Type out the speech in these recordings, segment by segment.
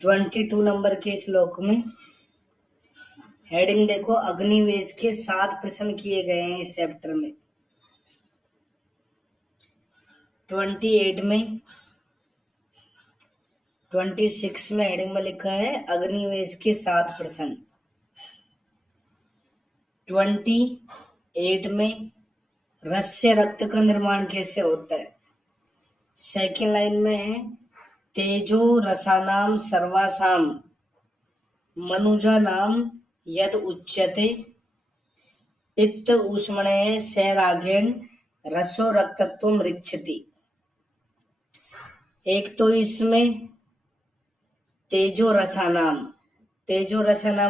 22 number के श्लोक में हेडिंग देखो, अग्निवेश के 7 प्रश्न किए गए हैं इस चैप्टर में। 28 में 26 में हेडिंग में लिखा है अग्निवेश के 7 प्रश्न। 28 में रस से रक्त का निर्माण कैसे होता है। सेकेंड लाइन में है तेजो रसानाम सर्वासाम मनुजा नाम यद उच्यते पित्त ऊष्मणे सैरागेण रसो रक्तत्वम रिक्षति। एक तो इसमें तेजो रसानाम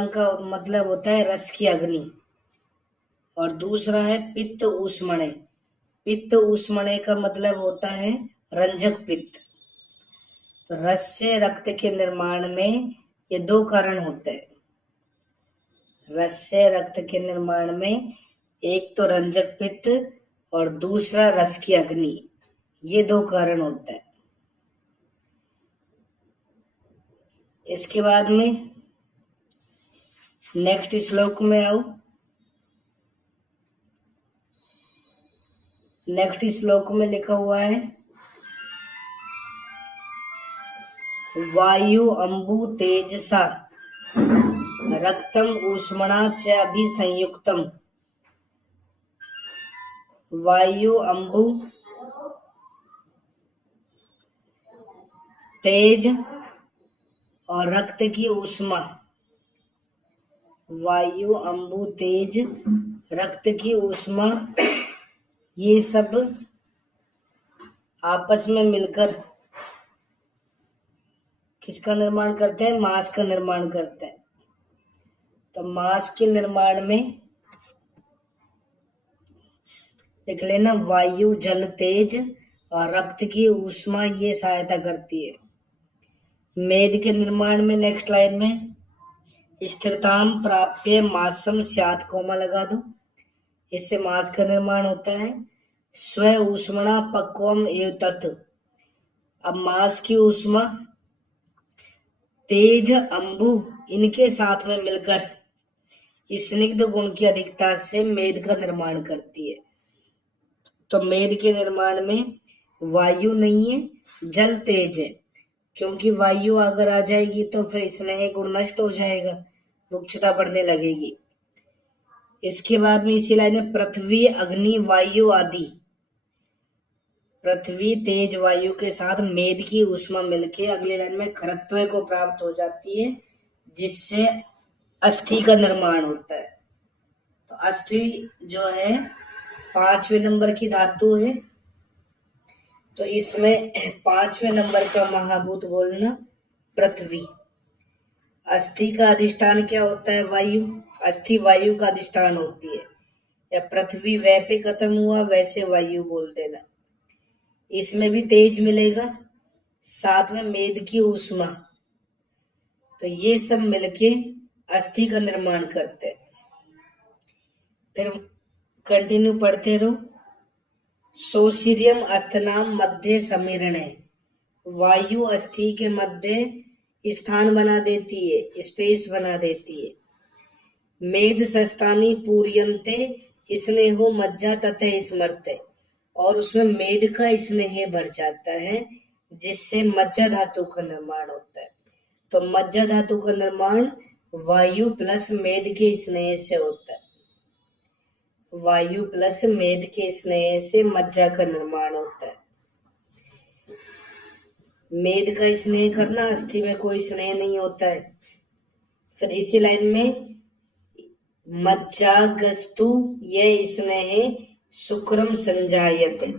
का मतलब होता है रस की अग्नि, और दूसरा है पित्त ऊष्मणे का मतलब होता है रंजक पित्त। तो रस से रक्त के निर्माण में ये 2 कारण होते हैं। रस से रक्त के निर्माण में एक तो रंजक पित्त और दूसरा रस की अग्नि, ये 2 कारण होते हैं। इसके बाद में नेक्स्ट श्लोक में आओ। नेक्स्ट श्लोक में लिखा हुआ है वायु अंबु तेजसा रक्तम ऊष्मणा च अभिसंयुक्तम। वायु अंबु तेज और रक्त की ऊष्मा, वायु अंबु तेज रक्त की ऊष्मा, ये सब आपस में मिलकर किसका निर्माण करते हैं, मांस का निर्माण करते हैं। तो मांस के निर्माण में लिख लेना वायु जल तेज और रक्त की ऊष्मा ये सहायता करती है। मेद के निर्माण में नेक्स्ट लाइन में स्थिरताम प्राप्य मांसम स्यात् कोमा लगा दो, इससे मांस का निर्माण होता है। स्व ऊष्मणा पक्वम एव तत्। अब मांस की ऊष्मा तेज अंबु इनके साथ में मिलकर स्निग्ध गुण की अधिकता से मेद का निर्माण करती है। तो मेद के निर्माण में वायु नहीं है, जल तेज है, क्योंकि वायु अगर आ जाएगी तो फिर स्नेह गुण नष्ट हो जाएगा, रुक्षता बढ़ने लगेगी। इसके बाद में इसी लाइन में पृथ्वी अग्नि वायु आदि, पृथ्वी तेज वायु के साथ मेद की ऊष्मा मिलके अगले लाइन में खरत्व को प्राप्त हो जाती है, जिससे अस्थि का निर्माण होता है। तो अस्थि जो है 5वें नंबर की धातु है, तो इसमें 5वें नंबर का महाभूत बोलना पृथ्वी। अस्थि का अधिष्ठान क्या होता है, वायु। अस्थि वायु का अधिष्ठान होती है, या पृथ्वी वै पे खत्म हुआ वैसे वायु बोल देना। इसमें भी तेज मिलेगा, साथ में मेद की ऊष्मा, तो ये सब मिलके अस्थि का निर्माण करते हैं। फिर कंटिन्यू पढ़ते रहो। सोसिरियम अस्थनाम मध्य समीरण है, वायु अस्थि के मध्य स्थान बना देती है, स्पेस बना देती है। मेद सस्तानी पूर्यन्ते स्नेहो मज्जा तथा स्मरते, और उसमें मेद का स्नेह बढ़ जाता है, जिससे मज्जा धातु का निर्माण होता है। तो मज्जा धातु का निर्माण वायु प्लस मेद के स्नेह से होता है। वायु प्लस मेद के स्नेह से मज्जा का निर्माण होता है। मेद का स्नेह करना, अस्थि में कोई स्नेह नहीं होता है। फिर इसी लाइन में मज्जा गस्तु ये स्नेह शुक्रम संजायते,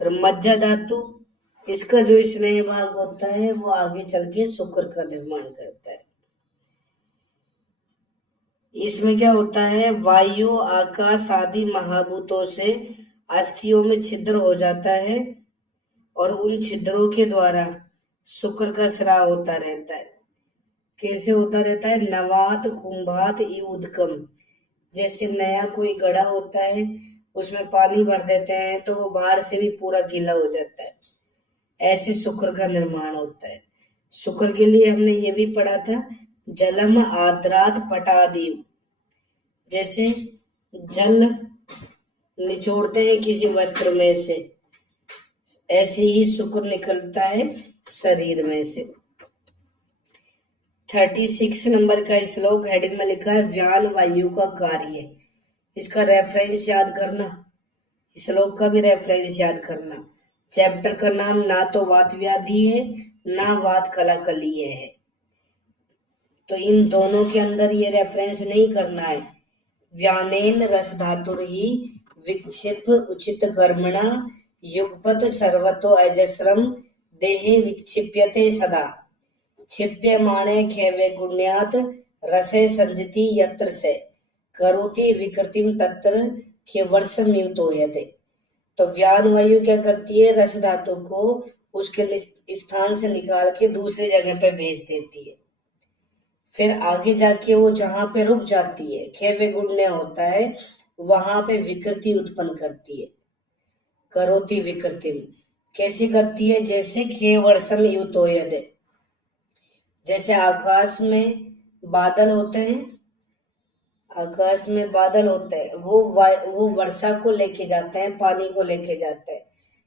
और मज्जा धातु इसका जो स्नेह भाग होता है वो आगे चल के शुक्र का निर्माण करता है। इसमें क्या होता है, वायु आकाश आदि महाभूतों से अस्थियों में छिद्र हो जाता है, और उन छिद्रों के द्वारा शुक्र का स्राव होता रहता है। कैसे होता रहता है, नवात कुंभात इव उदकम, जैसे नया कोई गड्ढा होता है उसमें पानी भर देते हैं तो वो बाहर से भी पूरा गीला हो जाता है, ऐसे शुक्र का निर्माण होता है। शुक्र के लिए हमने ये भी पढ़ा था, जलम आद्रात पटादीव, जैसे जल निचोड़ते हैं किसी वस्त्र में से, ऐसे ही शुक्र निकलता है शरीर में से। 36 नंबर का श्लोक हेडिंग में लिखा है व्यान वायु का कार्य। इसका रेफरेंस याद करना, श्लोक का भी रेफरेंस याद करना। चैप्टर का नाम ना तो वात व्याधि है ना वात कलाकली है, तो इन दोनों के अंदर ये रेफरेंस नहीं करना है। व्यानेन रस धातुर ही विक्षिप उचित कर्मणा युगपत सर्वतो अजस्रम देहे विक्षिप्यते सदा क्षिप्यमाणे खेवे गुण्यात रसे संजति यत्र से करोति विकृतिम तत्र के वर्षम युतोयते। तो व्यान वायु क्या करती है, रस धातु को उसके स्थान से निकाल के दूसरी जगह पे भेज देती है, फिर आगे जाके वो जहां पे रुक जाती है, खेवे गुण्य होता है, वहां पे विकृति उत्पन्न करती है। करोति विकृति कैसे करती है, जैसे खे वर्षम युतोयते, जैसे आकाश में बादल होते हैं, आकाश में बादल होते हैं, वो वर्षा को लेके जाते हैं, पानी को लेके जाते हैं,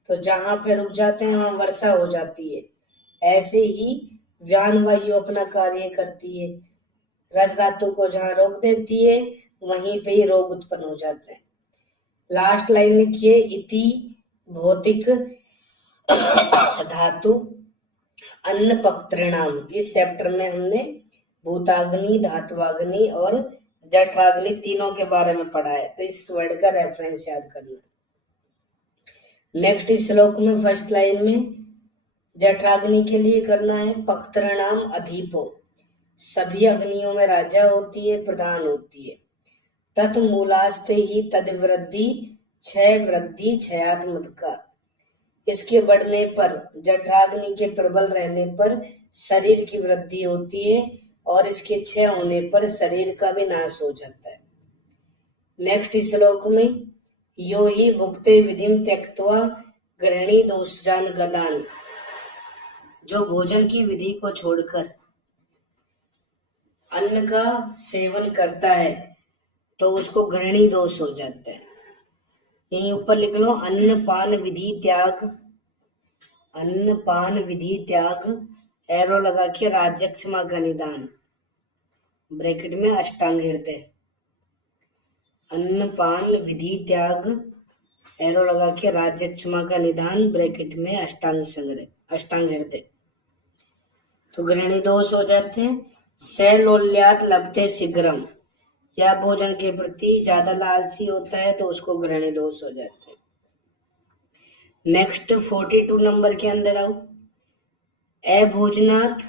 तो जहां पे रुक जाते हैं वहां वर्षा हो जाती है। ऐसे ही व्यान वायु अपना कार्य करती है, रस धातु को जहां रोक देती है वहीं पे ही रोग उत्पन्न हो जाते हैं। लास्ट लाइन लिखिए, इति भौतिक धातु अन्न पक्तृणाम। इस चैप्टर में हमने भूताग्नि, धात्वाग्नि और जठराग्नि तीनों के बारे में पढ़ा है, तो इस वर्ड का रेफरेंस याद करना। नेक्स्ट श्लोक में फर्स्ट लाइन में जठराग्नि के लिए करना है पक्तृणाम अधिपो, सभी अग्नियों में राजा होती है, प्रधान होती है। तत् मूलास्ते ही तद वृद्धि क्षय वृद्धि क्षयात्मक का, इसके बढ़ने पर, जठराग्नि के प्रबल रहने पर शरीर की वृद्धि होती है और इसके क्षय होने पर शरीर का भी नाश हो जाता है। नेक्स्ट श्लोक में यो ही भुक्ते विधिम त्यक्त्वा गृहणी दोषजान गदान, जो भोजन की विधि को छोड़कर अन्न का सेवन करता है तो उसको गृहणी दोष हो जाता है। यहीं ऊपर लिख लो, अन्न पान विधि त्याग, अन्न पान विधि त्याग, एरो लगा के राज्य क्षमा का निदान, ब्रैकेट में अष्टांग हृदय। अन्न पान विधि त्याग, एरो लगा के राज्य क्षमा का निदान, ब्रैकेट में अष्टांग संग्रह, अष्टांग हृदय, तो गृहणी दोष हो जाते हैं। सैलोल्यात लभते शीघ्रम, या भोजन के प्रति ज्यादा लालची होता है तो उसको गृहणी दोष हो जाते हैं। नेक्स्ट 42 नंबर के अंदर आओ, अभोजनात्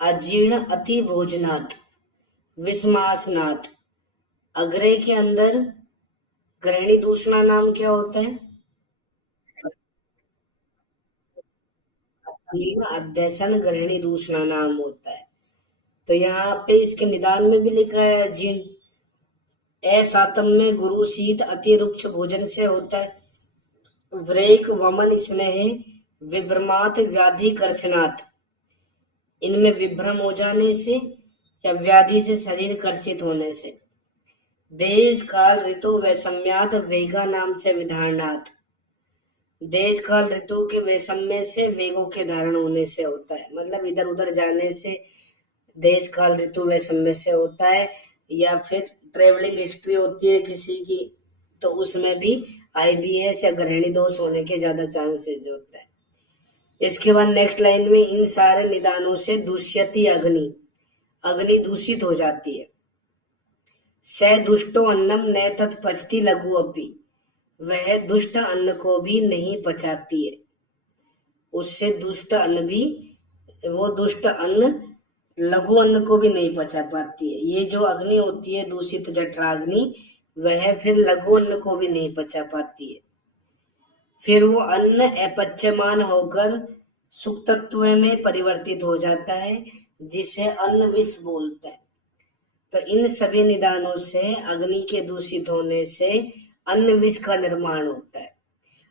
अजीर्ण अति भोजनात् विस्मासनात्, अग्रे के अंदर गृहणी दूसरा नाम क्या होता है, अध्यसन गृहणी दूसरा नाम होता है। तो यहाँ पे इसके निदान में भी लिखा है अजीर्ण। असातम में गुरु शीत अति रुक्ष भोजन से होता है। व्रेक वमन स्नेह विभ्रमात व्याधि कर्षणात्, इनमें विभ्रम हो जाने से या व्याधि से शरीर कर्षित होने से। देश काल ऋतु वैषम्यात वेगा नाम से विधारणात्, देश काल ऋतु के वैषम्य से वेगों के धारण होने से होता है, मतलब इधर उधर जाने से देश काल ऋतु वैषम्य से होता है, या फिर ट्रेवलिंग हिस्ट्री होती है किसी की तो उसमें भी IBS या गृहणी दोष होने के ज्यादा चांसेस होता है। इसके बाद नेक्स्ट लाइन में, इन सारे निदानों से दुष्यति अग्नि, अग्नि दूषित हो जाती है। स दुष्टो अन्नम न तत् पचती लघु अपि, वह दुष्ट अन्न को भी नहीं पचाती है, उससे दुष्ट अन्न भी, वो दुष्ट अन्न लघु अन्न को भी नहीं पचा पाती है। ये जो अग्नि होती है दूषित जठराग्नि, वह फिर लघु अन्न को भी नहीं पचा पाती है, फिर वो अन्न अपच्यमान होकर सुख तत्व में परिवर्तित हो जाता है, जिसे अन्न विष बोलते हैं। तो इन सभी निदानों से अग्नि के दूषित होने से अन्न विष का निर्माण होता है।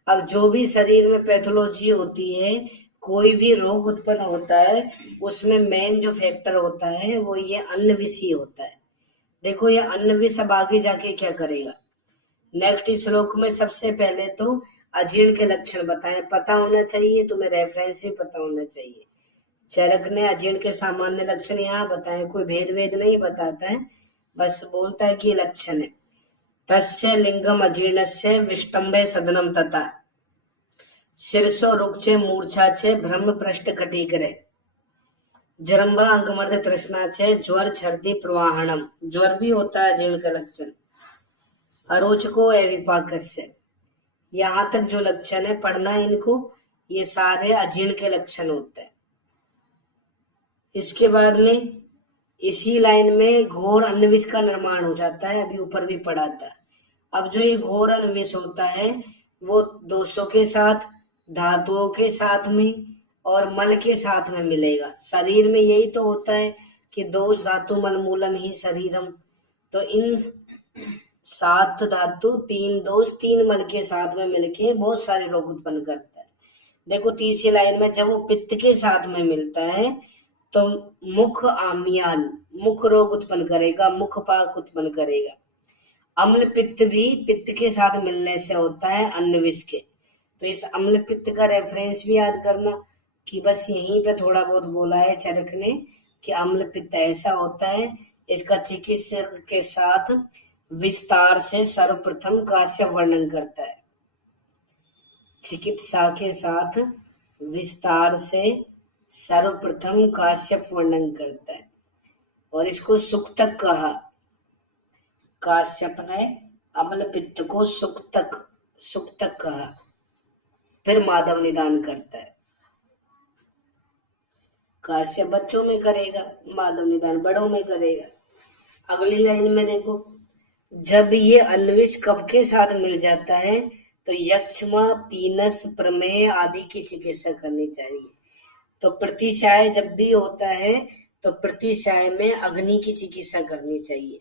अब जो भी शरीर में पैथोलॉजी होती है, कोई भी रोग उत्पन्न होता है उसमें मेन जो फैक्टर होता है वो ये अन्न विष ही होता है। देखो ये अन्न विष अब आगे जाके क्या करेगा। नेक्स्ट श्लोक में सबसे पहले तो अजीर्ण के लक्षण बताएं, पता होना चाहिए तुम्हें, रेफरेंस भी पता होना चाहिए। चरक ने अजीर्ण के सामान्य लक्षण यहाँ बताए, कोई भेद वेद नहीं बताता है, बस बोलता है कि ये लक्षण है। तस्य लिंगम अजीर्णस्य विष्टम्भे सदनम तथा शीर्षो रुक्चे मूर्छाचे ब्रह्म पृष्ठ कटीकरे जरम्बा अंकमर्द तृष्णाचे ज्वर छर्दी प्रवाहणम। ज्वर भी होता है अजीर्ण का लक्षण। अरोचको एविपाकस्य, यहाँ तक जो लक्षण है पढ़ना इनको, ये सारे अजीर्ण के लक्षण होते हैं। इसके बाद में इसी लाइन में घोर अन्नविष का निर्माण हो जाता है, अभी ऊपर भी पढ़ा था। अब जो ये घोर अन्नविष होता है वो दोषों के साथ, धातुओं के साथ में और मल के साथ में मिलेगा। शरीर में यही तो होता है कि दोष धातु मल मूलम ही शरीरम, तो इन 7 धातु 3 दोष 3 मल के साथ में मिलके बहुत सारे रोग उत्पन्न करता है। देखो तीसरी लाइन में जब वो पित्त के साथ में मिलता है तो मुख आमियान, मुख रोग उत्पन्न करेगा, मुख पाक उत्पन्न करेगा। अम्ल पित्त भी पित्त के साथ मिलने से होता है अन्न विष के। तो इस अम्ल पित्त का रेफरेंस भी याद करना कि बस यहीं पे थोड़ा बहुत बोला है चरक ने कि अम्ल पित्त ऐसा होता है। इसका चिकित्सा के साथ विस्तार से सर्वप्रथम काश्यप वर्णन करता है। चिकित्सा के साथ विस्तार से सर्वप्रथम काश्यप वर्णन करता है और इसको सुक्तक कहा। काश्यप ने अम्ल पित्त को सुक्तक कहा। फिर माधव निदान करता है। काश्यप बच्चों में करेगा, माधव निदान बड़ों में करेगा। अगली लाइन में देखो, जब ये अन्विष कफ के साथ मिल जाता है तो यक्षमा, पीनस, प्रमेह आदि की चिकित्सा करनी चाहिए। तो प्रतिशाय जब भी होता है तो प्रतिशाय में अग्नि की चिकित्सा करनी चाहिए,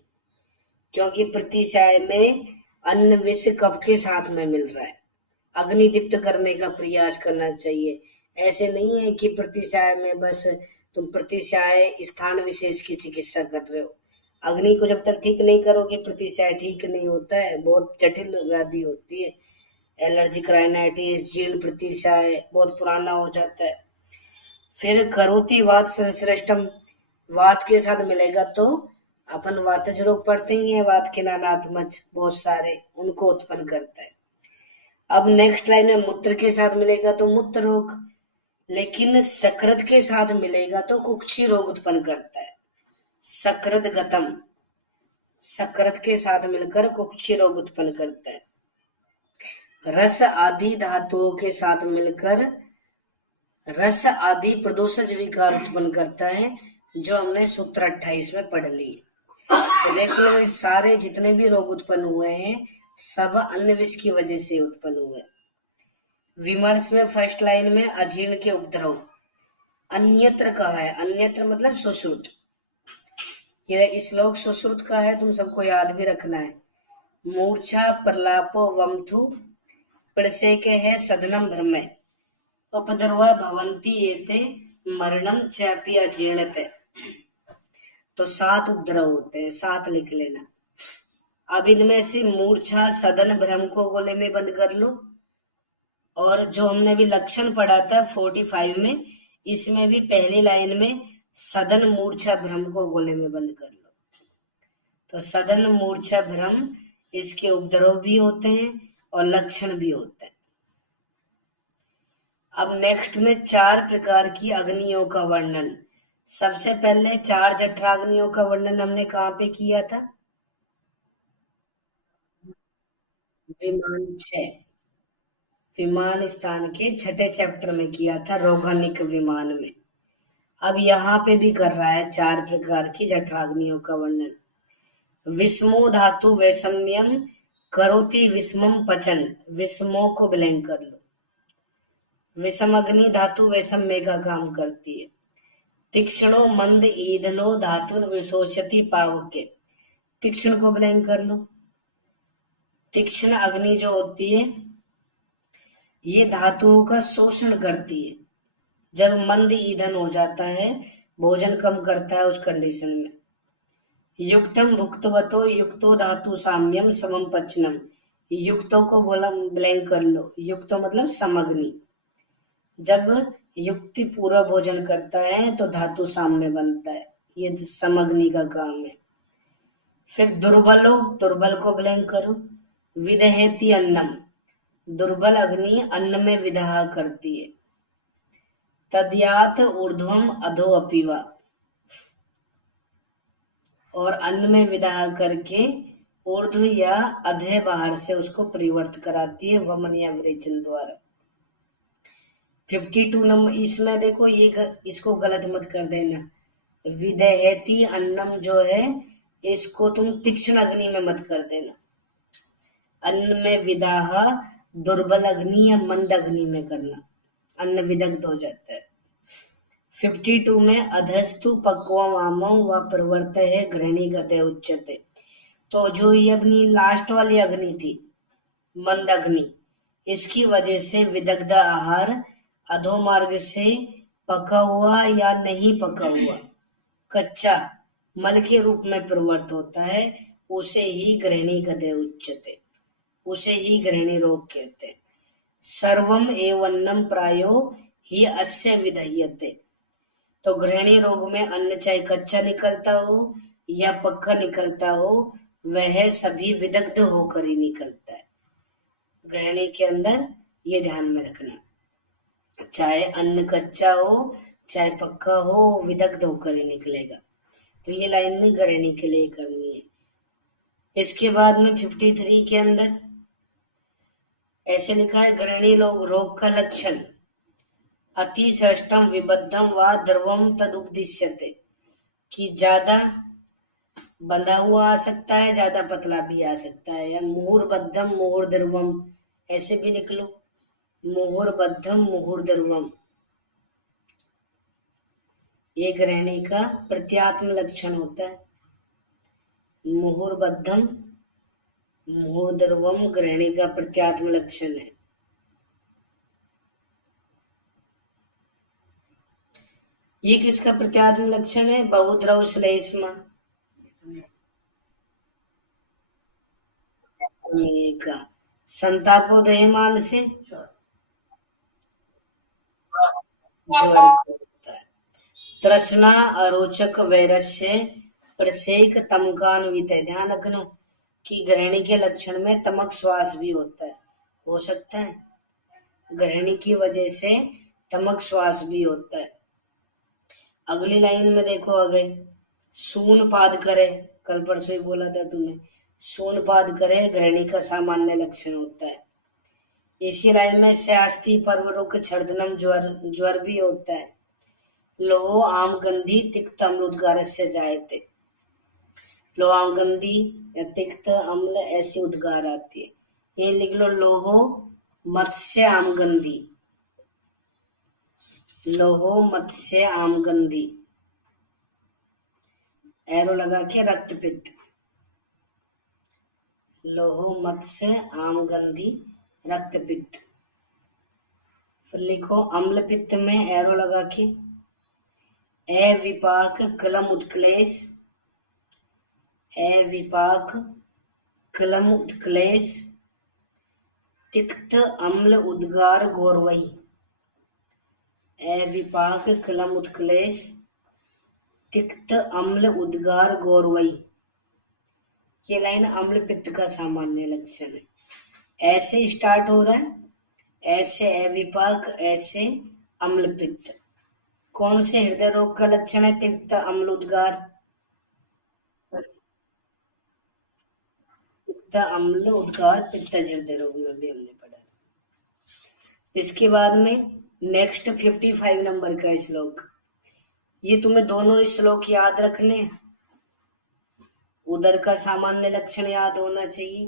क्योंकि प्रतिशाय में अन्न विष कफ के साथ में मिल रहा है। अग्नि दीप्त करने का प्रयास करना चाहिए। ऐसे नहीं है कि प्रतिशाय में बस तुम प्रतिशाय स्थान विशेष की चिकित्सा कर रहे हो। अग्नि को जब तक ठीक नहीं करोगे प्रतिशाय ठीक नहीं होता है, बहुत जटिल व्याधि होती है। एलर्जिक राइनाइटिस, जीर्ण प्रतिशाय बहुत पुराना हो जाता है। फिर करोति वात संश्रेष्टम, वात के साथ मिलेगा तो अपन वातज रोग पढ़ते हैं, वात के नानात्मज बहुत सारे, उनको उत्पन्न करता है। अब नेक्स्ट लाइन में मूत्र के साथ मिलेगा तो मूत्र रोग, लेकिन सकृत के साथ मिलेगा तो कुक्षी रोग उत्पन्न करता है। सकृत गतम, सकृत के साथ मिलकर कुक्षी रोग उत्पन्न करता है। रस आदि धातुओं के साथ मिलकर रस आदि प्रदोषज विकार उत्पन्न करता है, जो हमने सूत्र 28 में पढ़ ली। तो देख लो ये सारे जितने भी रोग उत्पन्न हुए हैं सब अन्न विष की वजह से उत्पन्न हुए। विमर्श में फर्स्ट लाइन में अजीर्ण के उपद्रव अन्यत्र कहा है। अन्यत्र मतलब सुश्रुत। ये श्लोक सुश्रुत का है, तुम सबको याद भी रखना है। मूर्छा, प्रलापो, वमथु, प्रसे के है सदनम भ्रमे, उपद्रवा भवंती एते मरणम चापी अजीर्णते। तो 7 उपद्रव होते हैं, 7 लिख लेना। अब इनमें से मूर्छा, सदन, भ्रम को गोले में बंद कर लो, और जो हमने भी लक्षण पढ़ा था 45 में, इसमें भी पहली लाइन में सदन, मूर्छा, भ्रम को गोले में बंद कर लो। तो सदन, मूर्छा, भ्रम इसके उपद्रव भी होते हैं और लक्षण भी होते हैं। अब नेक्स्ट में 4 प्रकार की अग्नियों का वर्णन। सबसे पहले 4 जठराग्नियों का वर्णन हमने कहाँ पे किया था? विमान 6, विमान स्थान के 6ठे चैप्टर में किया था, रोगानिक विमान में। अब यहाँ पे भी कर रहा है 4 प्रकार की जठराग्नियों का वर्णन। विषमो धातु वैषम्यम करोति विषमम पचन, विषमो को ब्लैंक कर लो। विषम अग्नि धातु वैषम्य का काम करती है। तीक्ष्णो मंद ईंधनो धातु विशोषति पावके, तीक्ष्ण को ब्लैंक कर लो। तीक्ष्ण अग्नि जो होती है ये धातुओं का शोषण करती है। जब मंद ईंधन हो जाता है, भोजन कम करता है उस कंडीशन में। युक्तम भुक्तवतो युक्तो धातु साम्यम समम पचनम। युक्तों को बोला ब्लैंक कर लो, युक्तो मतलब समग्नि। जब युक्ति पूरा भोजन करता है तो धातु साम्य बनता है, ये समग्नि का काम है। फिर दुर्बलो, दुर्बल को ब्लैंक करो। विदहेति अन्नम, दुर्बल अग्नि अन्न में विदाह करती है। तद्यात ऊर्ध्वम अधो अपीवा, और अन्न में विदाह करके ऊर्ध्व या अधे बाहर से उसको परिवर्त कराती है वमन या विरेचन द्वारा। 52 नंबर इसमें देखो, इसको गलत मत कर देना। विदहती अन्नम जो है, इसको तुम तीक्ष्ण अग्नि में मत कर देना। अन्न में विदाह दुर्बल अग्नि या मंद अग्नि में करना, अन्न विदग्ध हो जाता है। 52 में अधस्तु पक्वम व प्रवर्त है घृणी गते उच्चते। तो जो ये अपनी लास्ट वाली अग्नि थी, मंद अग्नि, इसकी वजह से विदग्ध आहार अधोमार्ग से पका हुआ या नहीं पका हुआ कच्चा मल के रूप में प्रवृत्त होता है, उसे ही गृहिणी गते उच्चते, उसे ही गृहिणी रोग कहते हैं। सर्वम एवन्नम प्रायो ही अस्य विधह्यते। तो गृहिणी रोग में अन्न चाहे कच्चा निकलता हो या पक्का निकलता हो, वह सभी विदग्ध होकर ही निकलता है। गृहिणी के अंदर ये ध्यान में रखना, चाहे अन्न कच्चा हो चाहे पक्का हो, विदग्ध होकर ही निकलेगा। तो ये लाइन गृहिणी के लिए करनी है। इसके बाद में 53 के अंदर ऐसे लिखा है, गृहिणी रोग का लक्षण अतिसष्टम विबद्धम व द्रवम तदुपदिश्यते, कि ज्यादा बंधा हुआ आ सकता है, ज्यादा पतला भी आ सकता है। या मुहुर्बद्धम मुहुर्द्रवम ऐसे भी लिख लो, मुहुर्बद्धम मुहुर्द्रवम। ये गृहिणी का प्रत्यात्म लक्षण होता है। मुहुर्बद्धम मुहुर्द्रवम गृहिणी का प्रत्यात्म लक्षण है। ये किसका प्रत्यात्म लक्षण है? बहुद्रव श्लेष्मा का संतापोदयमान से ज्वर होता है। तृष्णा अरोचक वैरस्य प्रसेक तमकान्वित है। ध्यान रखना कि गृहिणी के लक्षण में तमक श्वास भी होता है, हो सकता है गृहिणी की वजह से तमक श्वास भी होता है। अगली लाइन में देखो, आगे सून पाद करे, कल परसों ही बोला था तुम्हें, सून पाद करे गृहिणी का सामान्य लक्षण होता है। इसी लाइन में स्यास्ती पर्वरुक छर्दनम ज्वर भी होता है। लोहो आम गंधी तिक्त अम्ल उद्गार से जायते, लोहो आम गंधी या तिक्त अम्ल ऐसी उद्गार आती है। ये लिख लो, लोहो मत्स्य आम गंधी, लोहो मत्स्य आम गंधी, एरो लगा के रक्त पित्त, लोहो मत्स्य आम गंधी रक्त पित्त। फिर लिखो अम्ल पित्त में एरो लगा के अविपाक कलम उत्क्लेश, अविपाक कलम उत्क्लेश तिक्त अम्ल उद्गार गौरवई, अविपाक कलम उत्क्लेश तिक्त अम्ल उद्गार गौरवई। ये लाइन अम्ल पित्त का सामान्य लक्षण है। ऐसे स्टार्ट हो रहा है, ऐसे अविपाक, ऐसे अम्ल पित्त। कौन से हृदय रोग का लक्षण है? तिक्त अम्ल उद्गार, तिक्त अम्ल उद्गार पित्त हृदय रोग में भी हमने पढ़ा। इसके बाद में नेक्स्ट 55 नंबर का श्लोक, ये तुम्हें दोनों श्लोक याद रखने। उदर का सामान्य लक्षण याद होना चाहिए,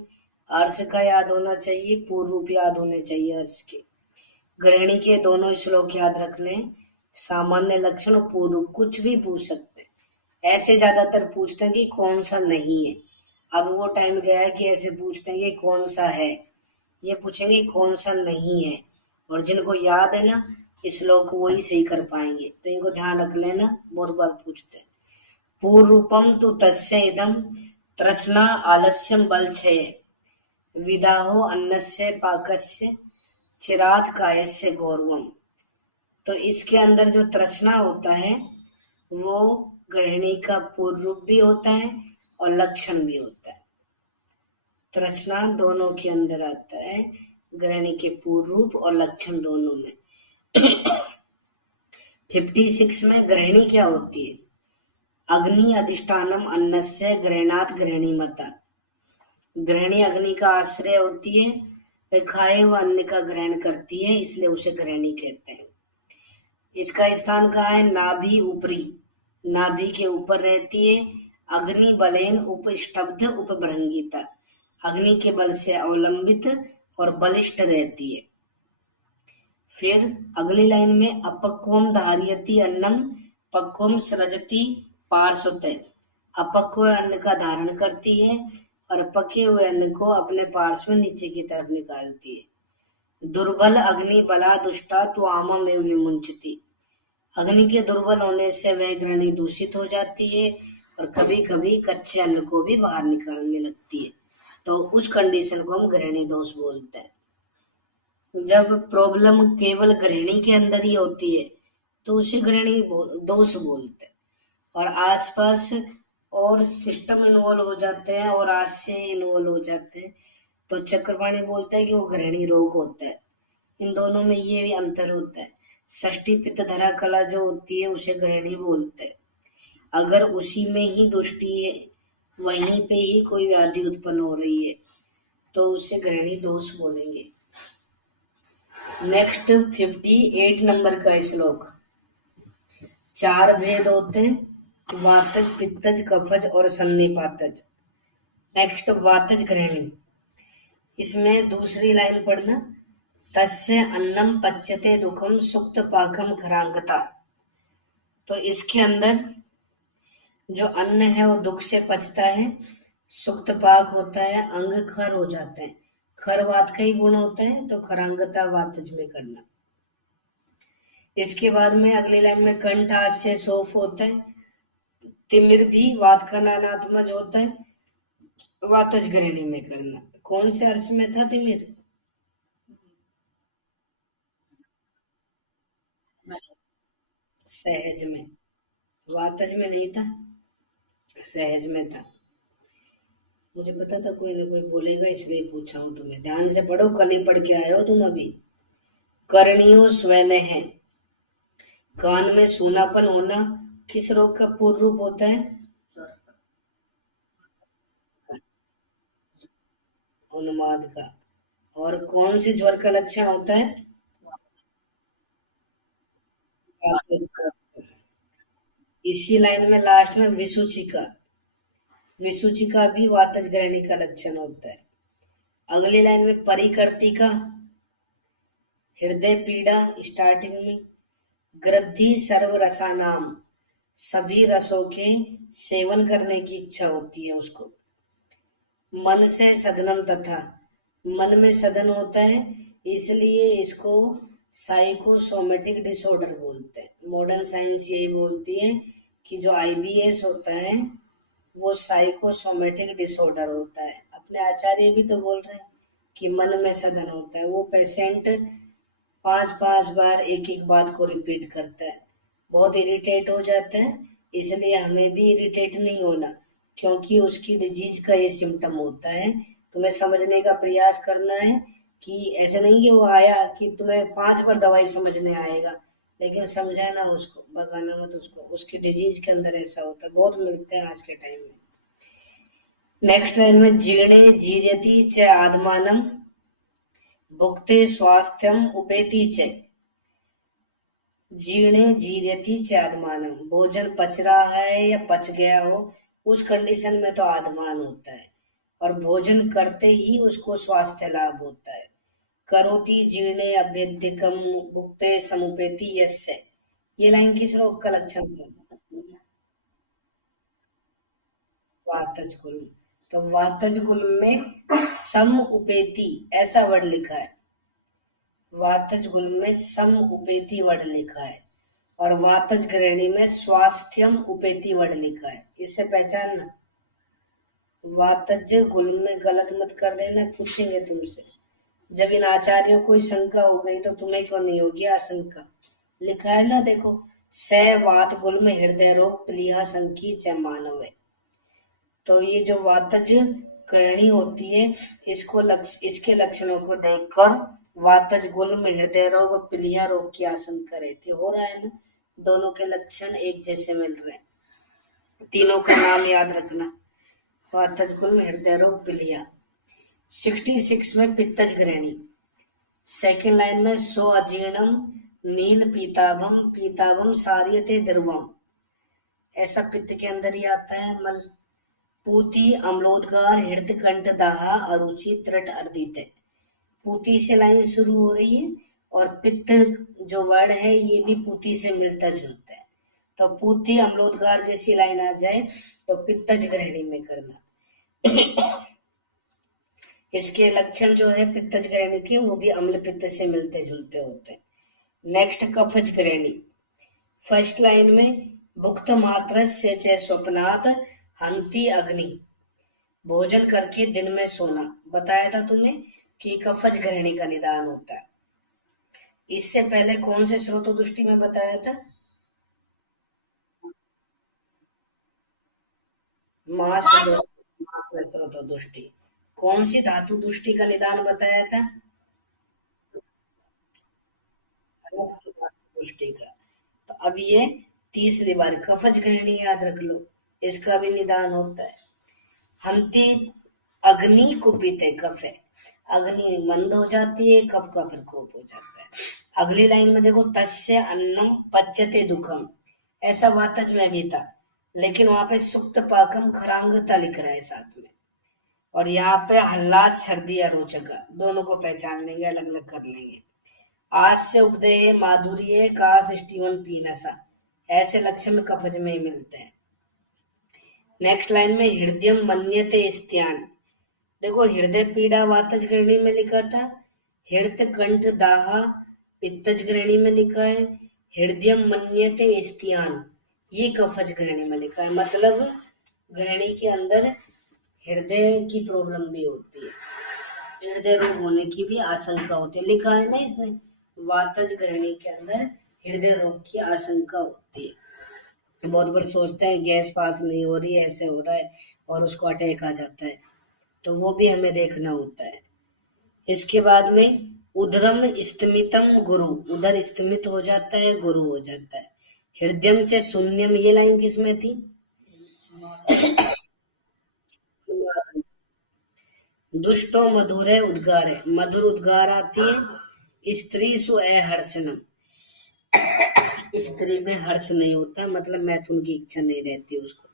अर्श का याद होना चाहिए, पूर्व रूप याद होने चाहिए अर्श के। गृहिणी के दोनों श्लोक याद रखने, सामान्य लक्षण और पूर्व रूप। कुछ भी पूछ सकते हैं, ऐसे ज्यादातर पूछते हैं कि कौन सा नहीं है। अब वो टाइम गया है कि ऐसे पूछते हैं ये कौन सा है, ये पूछेंगे कौन सा नहीं है। और जिनको याद है ना, इस श्लोक को वही सही कर पाएंगे, तो इनको ध्यान रख लेना, बहुत बार पूछते हैं। पूर्वरूपम तु तस्य इदम तृष्णा आलस्यम बलक्षय विदाहो अन्नस्य पाकस्य चिरात कायस्य गौरवम। तो इसके अंदर जो तृष्णा होता है वो गृहिणी का पूर्व रूप भी होता है और लक्षण भी होता है। तृष्णा दोनों के अंदर आता है, गृहिणी के पूर्व रूप और लक्षण दोनों में। 56 में गृहिणी क्या होती है? अग्नि अधिष्ठानम अन्नस्य गृहणात गृहिणी मता। गृहिणी अग्नि का आश्रय होती है, वह खाए हुए अन्न का ग्रहण करती है, इसलिए उसे गृहिणी कहते हैं। इसका स्थान कहाँ है? नाभि ऊपरी, नाभि के ऊपर रहती है। अग्नि बलेन उपस्तब्ध उपभृंगिता, अग्नि के बल से अवलंबित और बलिष्ठ रहती है। फिर अगली लाइन में अपक्वम धारियति अन्नम पक्वम सृजति पार्श्वतः, अपक्व अन्न का धारण करती है और पके हुए अन्न को अपने पार्श्व नीचे की तरफ निकालती है। दुर्बल अग्नि बला दुष्टा तो आमम एवं विमुंचती, अग्नि के दुर्बल होने से वह गृहिणी दूषित हो जाती है और कभी कभी कच्चे अन्न को भी बाहर निकालने लगती है, तो उस कंडीशन को हम गृहिणी दोष बोलते हैं। जब प्रॉब्लम केवल गृहिणी के अंदर ही होती है तो उसे गृहिणी दोष बोलते हैं, और आसपास और सिस्टम इन्वॉल्व हो जाते हैं और आज से इन्वॉल्व हो जाते हैं तो चक्रपाणी बोलता है कि वो गृहिणी रोग होता है। इन दोनों में ये भी अंतर होता है। षष्ठी पित्त धरा कला जो होती है उसे गृहिणी बोलते हैं। अगर उसी में ही दुष्टि है, वहीं पे ही कोई व्याधि उत्पन्न हो रही है तो उसे गृहिणी दोष बोलेंगे। नेक्स्ट 58 नंबर का श्लोक। 4 भेद होते हैं, वातज पित्तज कफज और सन्निपातज। नेक्स्ट वातज गृहिणी, इसमें दूसरी लाइन पढ़ना, तस्य अन्नम पच्यते दुखम सुक्त पाकम खरांगता। तो इसके अंदर जो अन्न है वो दुख से पचता है, सुक्त पाक होता है, अंग खर हो जाते हैं। खर वात का ही गुण होता है, तो खरांगता वातज में करना। इसके बाद में अगली लाइन में कंठास से सोफ होता है, तिमिर भी वात का नानात्मज होता है, वातज गृहिणी में करना। कौन से अर्थ में था तिमिर? सहज में, वातज में नहीं था, सहज में था। मुझे पता था कोई ना कोई बोलेगा इसलिए पूछा हूं तुम्हें। ध्यान से पढ़ो, कल ही पढ़ के आए हो तुम अभी। करणियों स्वयं है, कान में सूनापन होना किस रोग का पूर्व रूप होता है? उन्माद का। और कौन से ज्वर का लक्षण होता है? इसी लाइन में लास्ट में विसूची का, विसूची का भी वातज गृहिणी का लक्षण होता है। अगली लाइन में परिकर्ती का, हृदय पीड़ा स्टार्टिंग में, गृद्धि सर्व रसानाम, सभी रसों के सेवन करने की इच्छा होती है उसको। मन से सदनम तथा, मन में सदन होता है, इसलिए इसको साइकोसोमेटिक डिसऑर्डर बोलते हैं। मॉडर्न साइंस यही बोलती है कि जो आईबीएस होता है वो साइकोसोमेटिक डिसऑर्डर होता है। अपने आचार्य भी तो बोल रहे हैं कि मन में सदन होता है। वो पेशेंट 5-5 बार एक एक बात को रिपीट करता है, बहुत इरिटेट हो जाता है। इसलिए हमें भी इरिटेट नहीं होना, क्योंकि उसकी डिजीज का ये सिम्टम होता है। तुम्हें समझने का प्रयास करना है कि ऐसे नहीं कि वो आया कि तुम्हें 5 बार दवाई समझने आएगा, लेकिन समझाना उसको, भगाना मत उसको। उसकी डिजीज के अंदर ऐसा होता है, बहुत मिलते हैं आज के टाइम में। नेक्स्ट लाइन में जीर्णे जीर्यति च आत्मानम भुक्ते स्वास्थ्यम उपेति च, जीर्णे जीर्यति च आत्मानम, भोजन पच रहा है या पच गया हो उस कंडीशन में तो आत्मान होता है, और भोजन करते ही उसको स्वास्थ्य लाभ होता है। करोति जीर्णे अभ्यधिकम भुक्ते समुपेति यस्य, ये लाइन किस रोग का लक्षण है? वातज कुल। तो वातज कुल में सम उपेति ऐसा वर्ड लिखा है, वातज गुल में सम उपेति वर्ड लिखा है और वातज ग्रहणी में स्वास्थ्यम उपेति वर्ड लिखा है, इससे पहचानना। वातज गुल में गलत मत कर देना, पूछेंगे तुमसे। जब इन आचार्यों को शंका हो गई तो तुम्हें क्यों नहीं होगी आशंका। लिखा है ना, देखो, स वात गुल में हृदय रोग प्लीहा संकी च मानव। तो ये जो वातज करणी होती है, इसके लक्षणों को देखकर वातज गुल में हृदय रोग और पीलिया रोग की आशंका रहती हो रहा है ना। दोनों के लक्षण एक जैसे मिल रहे हैं, तीनों का नाम याद रखना। वातज गुल में हृदय रोग पीलिया। 66 में पित्तज ग्रहणी, सेकेंड लाइन में सो अजीर्णम नील पीताभम पीताभम सारियते द्रवम। ऐसा पित्त के अंदर ही आता है मल। पूती अम्लोदगार हृदय कंठ दाहा अरुचि त्रट अर्दित है। पूती से लाइन शुरू हो रही है और पित्त जो वर्ड है ये भी पूती से मिलता जुलता है। तो पूती अम्लोदगार जैसी लाइन आ जाए तो पित्तज ग्रहणी में करना। इसके लक्षण जो है पित्तज ग्रहणी के, वो भी अम्ल पित्त से मिलते जुलते होते हैं। नेक्स्ट कफज ग्रहणी, फर्स्ट लाइन में भुक्त मात्र से च स्वप्नात हंती अग्नि, भोजन करके दिन में सोना। बताया था तुम्हें कि कफज ग्रहणी का निदान होता है। इससे पहले कौन से स्रोतो दृष्टि में बताया था? मास स्रोतो दृष्टि। कौन सी धातु दृष्टि का निदान बताया था? दृष्टि का। तो अब ये तीसरी बार कफज ग्रहणी याद रख लो, इसका भी निदान होता है। हंती अग्नि कुपित है, कफ है, अग्नि मंद हो जाती है, कफ का प्रकोप हो जाता है। अगली लाइन में देखो, तस्य अन्नम पच्यते दुखम, ऐसा वातज में भी था, लेकिन वहां पे सुक्त पाकम खरांगता लिख रहा है साथ में, और यहाँ पे हल्लास सर्दी अरोचका, दोनों को पहचान लेंगे, अलग अलग कर लेंगे। आस्य उपदेय माधुर्य कास स्टीवन पीनसा, ऐसे लक्षण कफज में ही मिलते हैं। नेक्स्ट लाइन में हृदय मन्यते स्त्यान, देखो हृदय पीड़ा वातज ग्रहणी में लिखा था, हृदय कंठ दाहा पित्तज ग्रहणी में लिखा है, हृदय मन्यते स्त्यान ये कफज ग्रहणी में लिखा है। मतलब ग्रहणी के अंदर हृदय की प्रॉब्लम भी होती है, हृदय रोग होने की भी आशंका होती है। लिखा है ना इसने, वातज ग्रहणी के अंदर हृदय रोग की आशंका होती है। बहुत बार सोचते हैं गैस पास नहीं हो रही है, ऐसे हो रहा है, और उसको अटैक आ जाता है, तो वो भी हमें देखना होता है। इसके बाद में उदरम स्तिमितम गुरु, उधर स्तिमित हो जाता है, गुरु हो जाता है। हृदयम च शून्यम, ये लाइन किसमें थी? दुष्टो मधुर है उद्गार है, मधुर उद्गार आती है। स्त्री सु हर्षणम, स्त्री में हर्ष नहीं होता, मतलब मैथुन की इच्छा नहीं रहती उसको।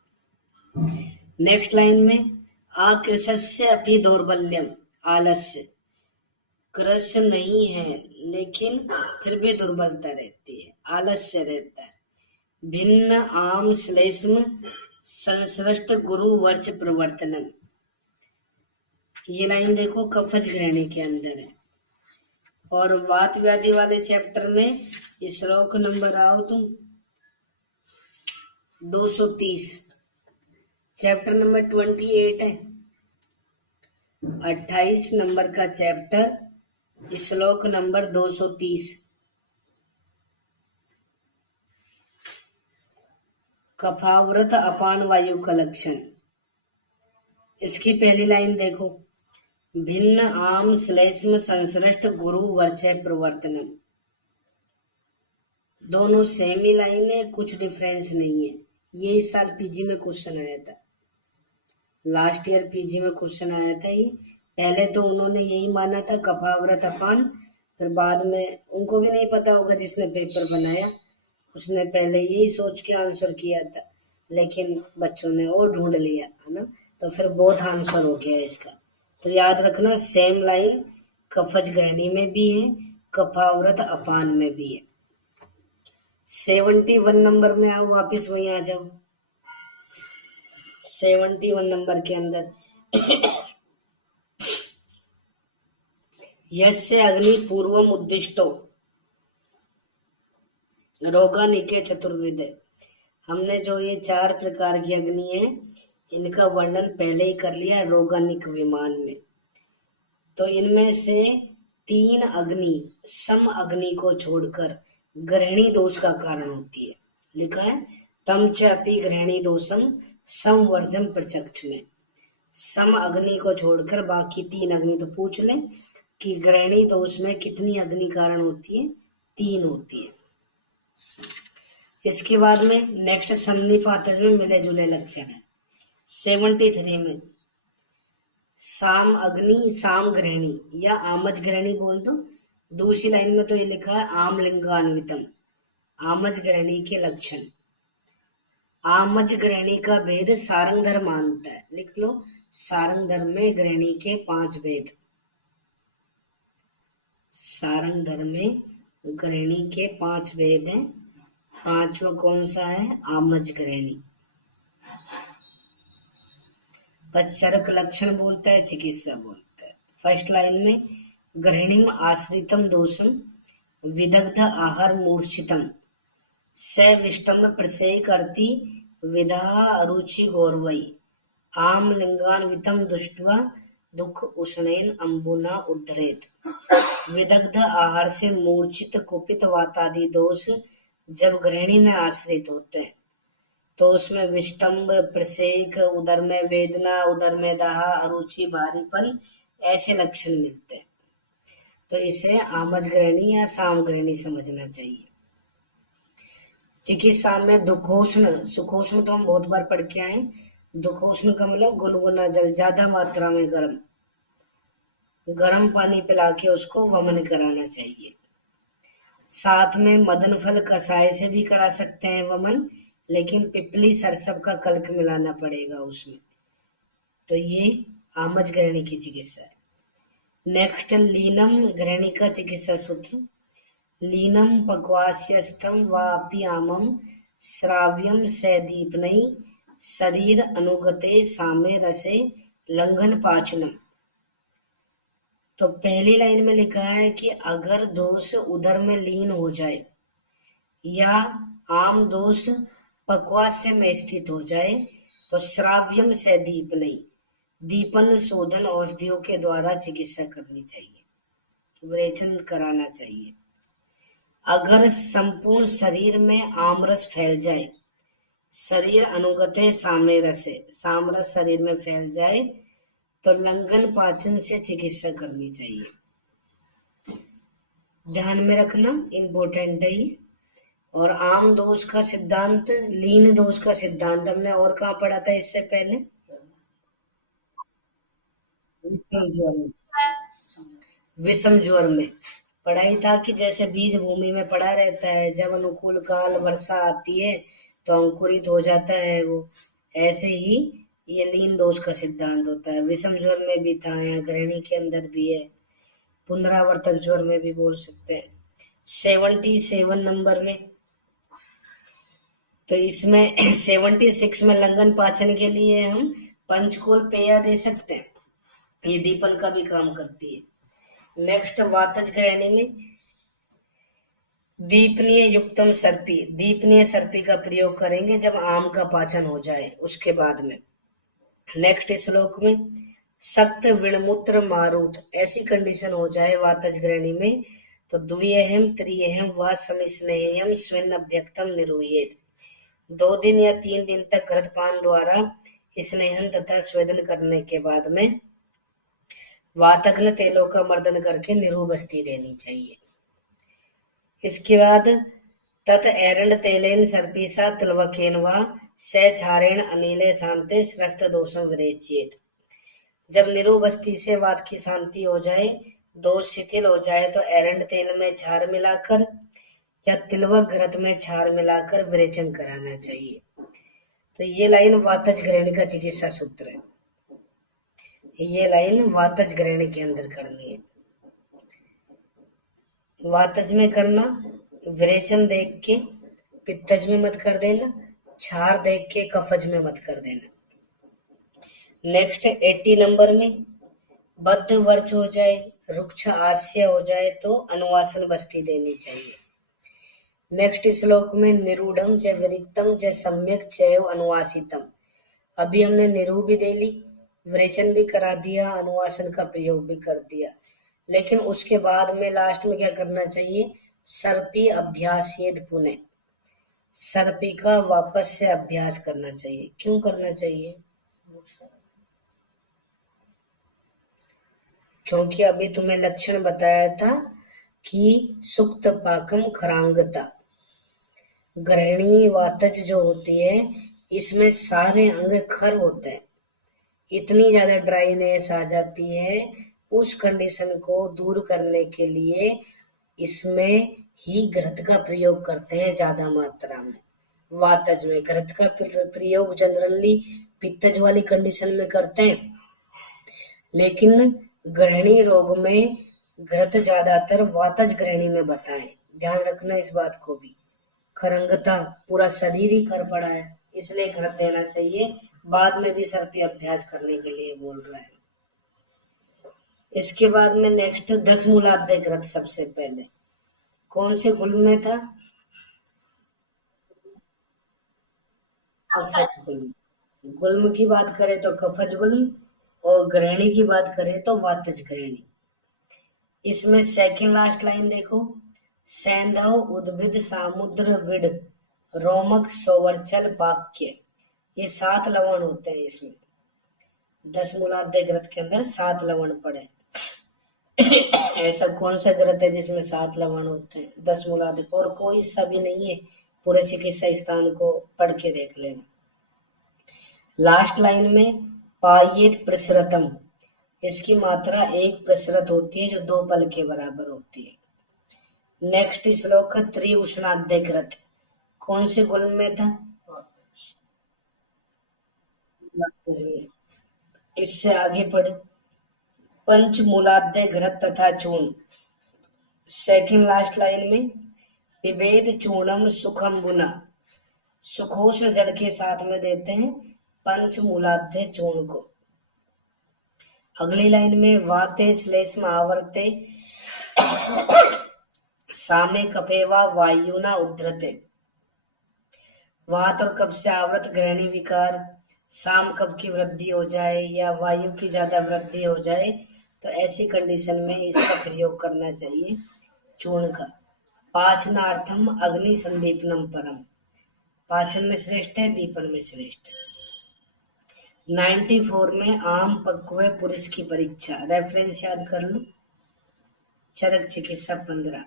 नेक्स्ट लाइन में आकृष्य अपनी दौर्बल्यम, आलस्य, कृष्ण नहीं है लेकिन फिर भी दुर्बलता रहती है, आलस्य रहता है। भिन्न आम श्लेष्म संसृष्ट गुरु वर्च प्रवर्तनम, ये लाइन देखो कफज ग्रहणी के अंदर है। और वात व्याधि वाले चैप्टर में श्लोक नंबर आओ तुम 230, चैप्टर नंबर 28 है, 28 नंबर का चैप्टर, श्लोक नंबर 230। कफाव्रत अपान वायु का लक्षण, इसकी पहली लाइन देखो, भिन्न आम श्लेष्म संसृष्ट गुरु वर्चय प्रवर्तनम, दोनों सेम ही लाइन है, कुछ डिफरेंस नहीं है। ये इस साल पीजी में क्वेश्चन आया था, लास्ट ईयर पीजी में क्वेश्चन आया था ये। पहले तो उन्होंने यही माना था कफाव्रत अपान, फिर बाद में उनको भी नहीं पता होगा, जिसने पेपर बनाया उसने पहले यही सोच के आंसर किया था, लेकिन बच्चों ने और ढूंढ लिया है ना, तो फिर बहुत आंसर हो गया इसका। तो याद रखना सेम लाइन कफज ग्रहणी में भी है, कफाव्रत अपान में भी है। 71 नंबर में आओ, वापिस वहीं आ जाओ। 71 नंबर के अंदर यस्य अग्नि पूर्वम उद्दिष्टो रोगानिके चतुर्विद। हमने जो ये 4 प्रकार की अग्नि है इनका वर्णन पहले ही कर लिया रोगानिक विमान में। तो इनमें से 3 अग्नि सम अग्नि को छोड़कर ग्रहणी दोष का कारण होती है। लिखा है तम च अपि ग्रहणी दोषम संवर्जम प्रत्यक्ष में। सम अग्नि को छोड़कर बाकी 3 अग्नि तो पूछ लें कि ग्रहणी दोष में कितनी अग्नि कारण होती है, 3 होती है। इसके बाद में नेक्स्ट सन्निपात में मिले जुले लक्षण है 73 में साम अग्नि साम ग्रहणी या आमज ग्रहणी बोल दो। दूसरी लाइन में तो ये लिखा है आम लिंगान्वितम, आमज ग्रहणी के लक्षण। आमज ग्रहणी का भेद सारंग धर्म मानता है, लिख लो सारंग धर्म में ग्रहणी के 5 भेद। सारंग धर्म में ग्रहणी के 5 भेद हैं। 5वां कौन सा है? आमज ग्रहणी। बस चरक लक्षण बोलता है, चिकित्सा बोलता है। फर्स्ट लाइन में ग्रहणीम आश्रितम दोषम विदग्ध आहार मूर्छितम सविष्टम प्रसेय करती विधा अरुचि गौरवई आम लिंगान्वितम दृष्ट्वा दुख उष्णेन अंबुना उद्धरेत। विदग्ध आहार से मूर्छित कुपित वातादि दोष जब ग्रहणी में आश्रित होते हैं तो उसमें विष्टम्भ प्रसेक, उदर में वेदना, उदर में दाह, अरुचि, भारीपन ऐसे लक्षण मिलते हैं। तो इसे आमज ग्रहणी या साम ग्रहणी समझना चाहिए। चिकित्सा में दुखोष्ण सुखोष्ण तो हम बहुत बार पढ़ के आए। दुखोष्ण का मतलब गुनगुना जल, ज्यादा मात्रा में गर्म पानी पिला के उसको वमन कराना चाहिए। साथ में मदन फल कसाय से भी करा सकते हैं वमन, लेकिन पिपली सरसब का कल्क मिलाना पड़ेगा उसमें। तो ये आमज ग्रहणी की चिकित्सा है। नेक्स्ट लीनम ग्रहणी का चिकित्सा सूत्र। लीनम पक्वास्यस्थम वापि आमम श्राव्यम सदीपनई शरीर अनुगते सामे रसे लंघन पाचनम। तो पहली लाइन में लिखा है कि अगर दोष उदर में लीन हो जाए या आम दोष पक्वास्य में स्थित हो जाए तो श्राव्यम से दीपनई दीपन शोधन औषधियों के द्वारा चिकित्सा करनी चाहिए, विरेचन कराना चाहिए। अगर संपूर्ण शरीर में आमरस फैल जाए, शरीर अनुगते सामेरस से सामरस शरीर में फैल जाए तो लंघन पाचन से चिकित्सा करनी चाहिए। ध्यान में रखना, इंपॉर्टेंट है ये। और आम दोष का सिद्धांत, लीन दोष का सिद्धांत हमने और कहाँ पढ़ा था इससे पहले? विषम ज्वर में पढ़ाई था कि जैसे बीज भूमि में पड़ा रहता है, जब अनुकूल काल वर्षा आती है तो अंकुरित हो जाता है वो, ऐसे ही ये लीन दोष का सिद्धांत होता है। विषम ज्वर में भी था, यहाँ ग्रहणी के अंदर भी है, पुनरावर्तक ज्वर में भी बोल सकते हैं। 77 नंबर में तो इसमें 76 में लंघन पाचन के लिए हम पंचकोल पेया दे सकते हैं, ये दीपन का भी काम करती है। नेक्स्ट वातज ग्रहणी में दीपनीय युक्तम सर्पी, दीपनीय सर्पी का प्रयोग करेंगे जब आम का पाचन हो जाए उसके बाद में। नेक्स्ट श्लोक में सक्त विणमूत्र मारुत, ऐसी कंडीशन हो जाए वातज ग्रहणी में तो द्वियहम त्रियहम व समिस्नेयम स्विन अभ्यक्तम निरूयेत। 2 दिन या 3 दिन तक घृतपान द्वारा स्नेहन तथा स्वेदन करने के बाद में वातग्न तेलों का मर्दन करके निरूबस्ती देनी चाहिए। इसके बाद तत् एरंड तेलेन सर्पीसा तिलवकेन व सचारेण अनिले शांते श्रस्त दोषम विरेचित। जब निरूबस्ती से वात की शांति हो जाए, दोष शिथिल हो जाए तो एरंड तेल में छार मिलाकर या तिलवक घृत में छार मिलाकर विरेचन कराना चाहिए। तो ये लाइन वातज ग्रहणी का चिकित्सा सूत्र है, ये लाइन वातज ग्रहणी के अंदर करनी है। वातज में करना, विरेचन देख के पित्तज में मत कर देना, छार देख के कफज में मत कर देना। नेक्स्ट 80 नंबर में बद्ध वर्च हो जाए, रुक्ष आस्य हो जाए तो अनुवासन बस्ती देनी चाहिए। नेक्स्ट श्लोक में निरूढ़म च विरिक्तम च सम्यक चैव अनुवासितम। अभी हमने निरू भी दे ली, विरेचन भी करा दिया, अनुवासन का प्रयोग भी कर दिया, लेकिन उसके बाद में लास्ट में क्या करना चाहिए? सर्पी अभ्यासेद पुनः, सर्पी का वापस से अभ्यास करना चाहिए। क्यों करना चाहिए? क्योंकि अभी तुम्हें लक्षण बताया था कि सुक्त पाकम खरांगता, ग्रहणी वातज जो होती है इसमें सारे अंग खर होते हैं, इतनी ज्यादा ड्राइनेस आ जाती है। उस कंडीशन को दूर करने के लिए इसमें ही घृत का प्रयोग करते हैं ज्यादा मात्रा में। वातज में घृत का प्रयोग जनरली पित्तज वाली कंडीशन में करते हैं, लेकिन ग्रहणी रोग में घृत ज्यादातर वातज ग्रहणी में बताएं। ध्यान रखना इस बात को भी। खरंगता, पूरा शरीर ही खर पड़ा है, इसलिए घृत देना चाहिए। बाद में भी सर पे अभ्यास करने के लिए बोल रहा है। इसके बाद में नेक्स्ट 10 मूलाध्याय घृत। सबसे पहले कौन से गुल्म में था? कफज गुल्म। गुल्म की बात करें तो कफज गुल्म, और ग्रहणी की बात करें तो वातज ग्रहणी। इसमें सेकंड लास्ट लाइन देखो, सैंधव उद्भिद सामुद्र विड रोमक सोवर्चल पाक्य। ये 7 लवण होते हैं इसमें। 10 मूलाध्याय ग्रंथ के अंदर 7 लवण पड़े। ऐसा कौन सा ग्रंथ है जिसमें 7 लवण होते हैं? 10 मूलाध्याय, और कोई सा भी नहीं है। पूरे चिकित्सा स्थान को पढ़ के देख लेना। लास्ट लाइन में पायेत प्रसरतम, इसकी मात्रा 1 प्रसरत होती है जो 2 पल के बराबर होती है। नेक्स्ट श्लोक त्रिउष्णाध्याय ग्रंथ। कौन से गुल्म में था? इससे आगे पढ़े, पंच मूलाध्याय घृत तथा चूर्ण। सेकंड लास्ट लाइन में पिबेद चूर्णम सुखम बुना, सुखोष्ण जल के साथ में देते हैं पंच मूलाध्याय चूर्ण को। अगली लाइन में वाते श्लेष्म आवर्ते सामे कपेवा वायुना उद्धृते। वात और कफ से आवृत ग्रहणी विकार, शाम कफ की वृद्धि हो जाए या वायु की ज्यादा वृद्धि हो जाए तो ऐसी कंडीशन में इसका प्रयोग करना चाहिए चूर्ण का। पाचनार्थम अग्नि संदीपनम परम, पाचन में श्रेष्ठ है, दीपन में श्रेष्ठ। 94 में आम पक्व पुरुष की परीक्षा। रेफरेंस याद कर लो, चरक चिकित्सा 15।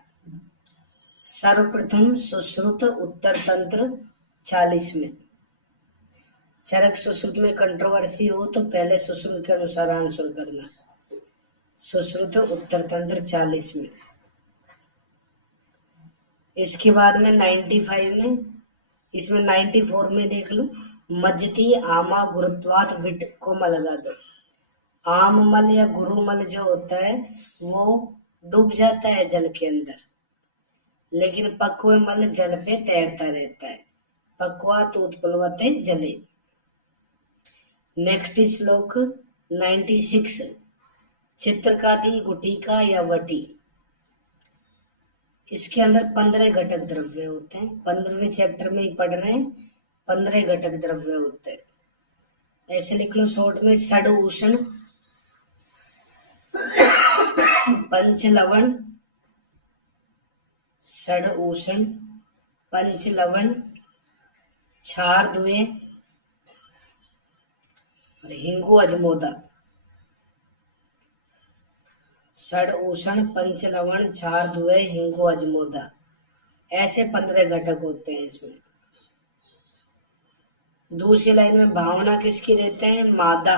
सर्वप्रथम सुश्रुत उत्तर तंत्र 40 में। चरक सुश्रुत में कंट्रोवर्सी हो तो पहले सुश्रुत के अनुसार आंसर करना। सुश्रुत उत्तर तंत्र 40 में। इसके बाद में 95 में, इसमें 94 में देख लो, मज्जती आमा गुरुत्वात विट को म लगा दो। आम मल या गुरुमल जो होता है वो डूब जाता है जल के अंदर, लेकिन पक्व मल जल पे तैरता रहता है। पक्वात उत्पलवते जले। नेक्स्ट श्लोक 96, चित्रकादि गुटिका या वटी। इसके अंदर 15 घटक द्रव्य होते हैं। 15वें चैप्टर में ही पढ़ रहे हैं। 15 घटक द्रव्य होते हैं। ऐसे लिख लो शॉर्ट में, षड उष्ण, पंच लवण, षड उष्ण, पंच लवण, क्षार दुए और हिंगु अजमोदा। षड उष्ण, पंच लवण, क्षार दुए, हिंगु अजमोदा, ऐसे 15 घटक होते हैं इसमें। दूसरी लाइन में भावना किसकी देते हैं? मादा।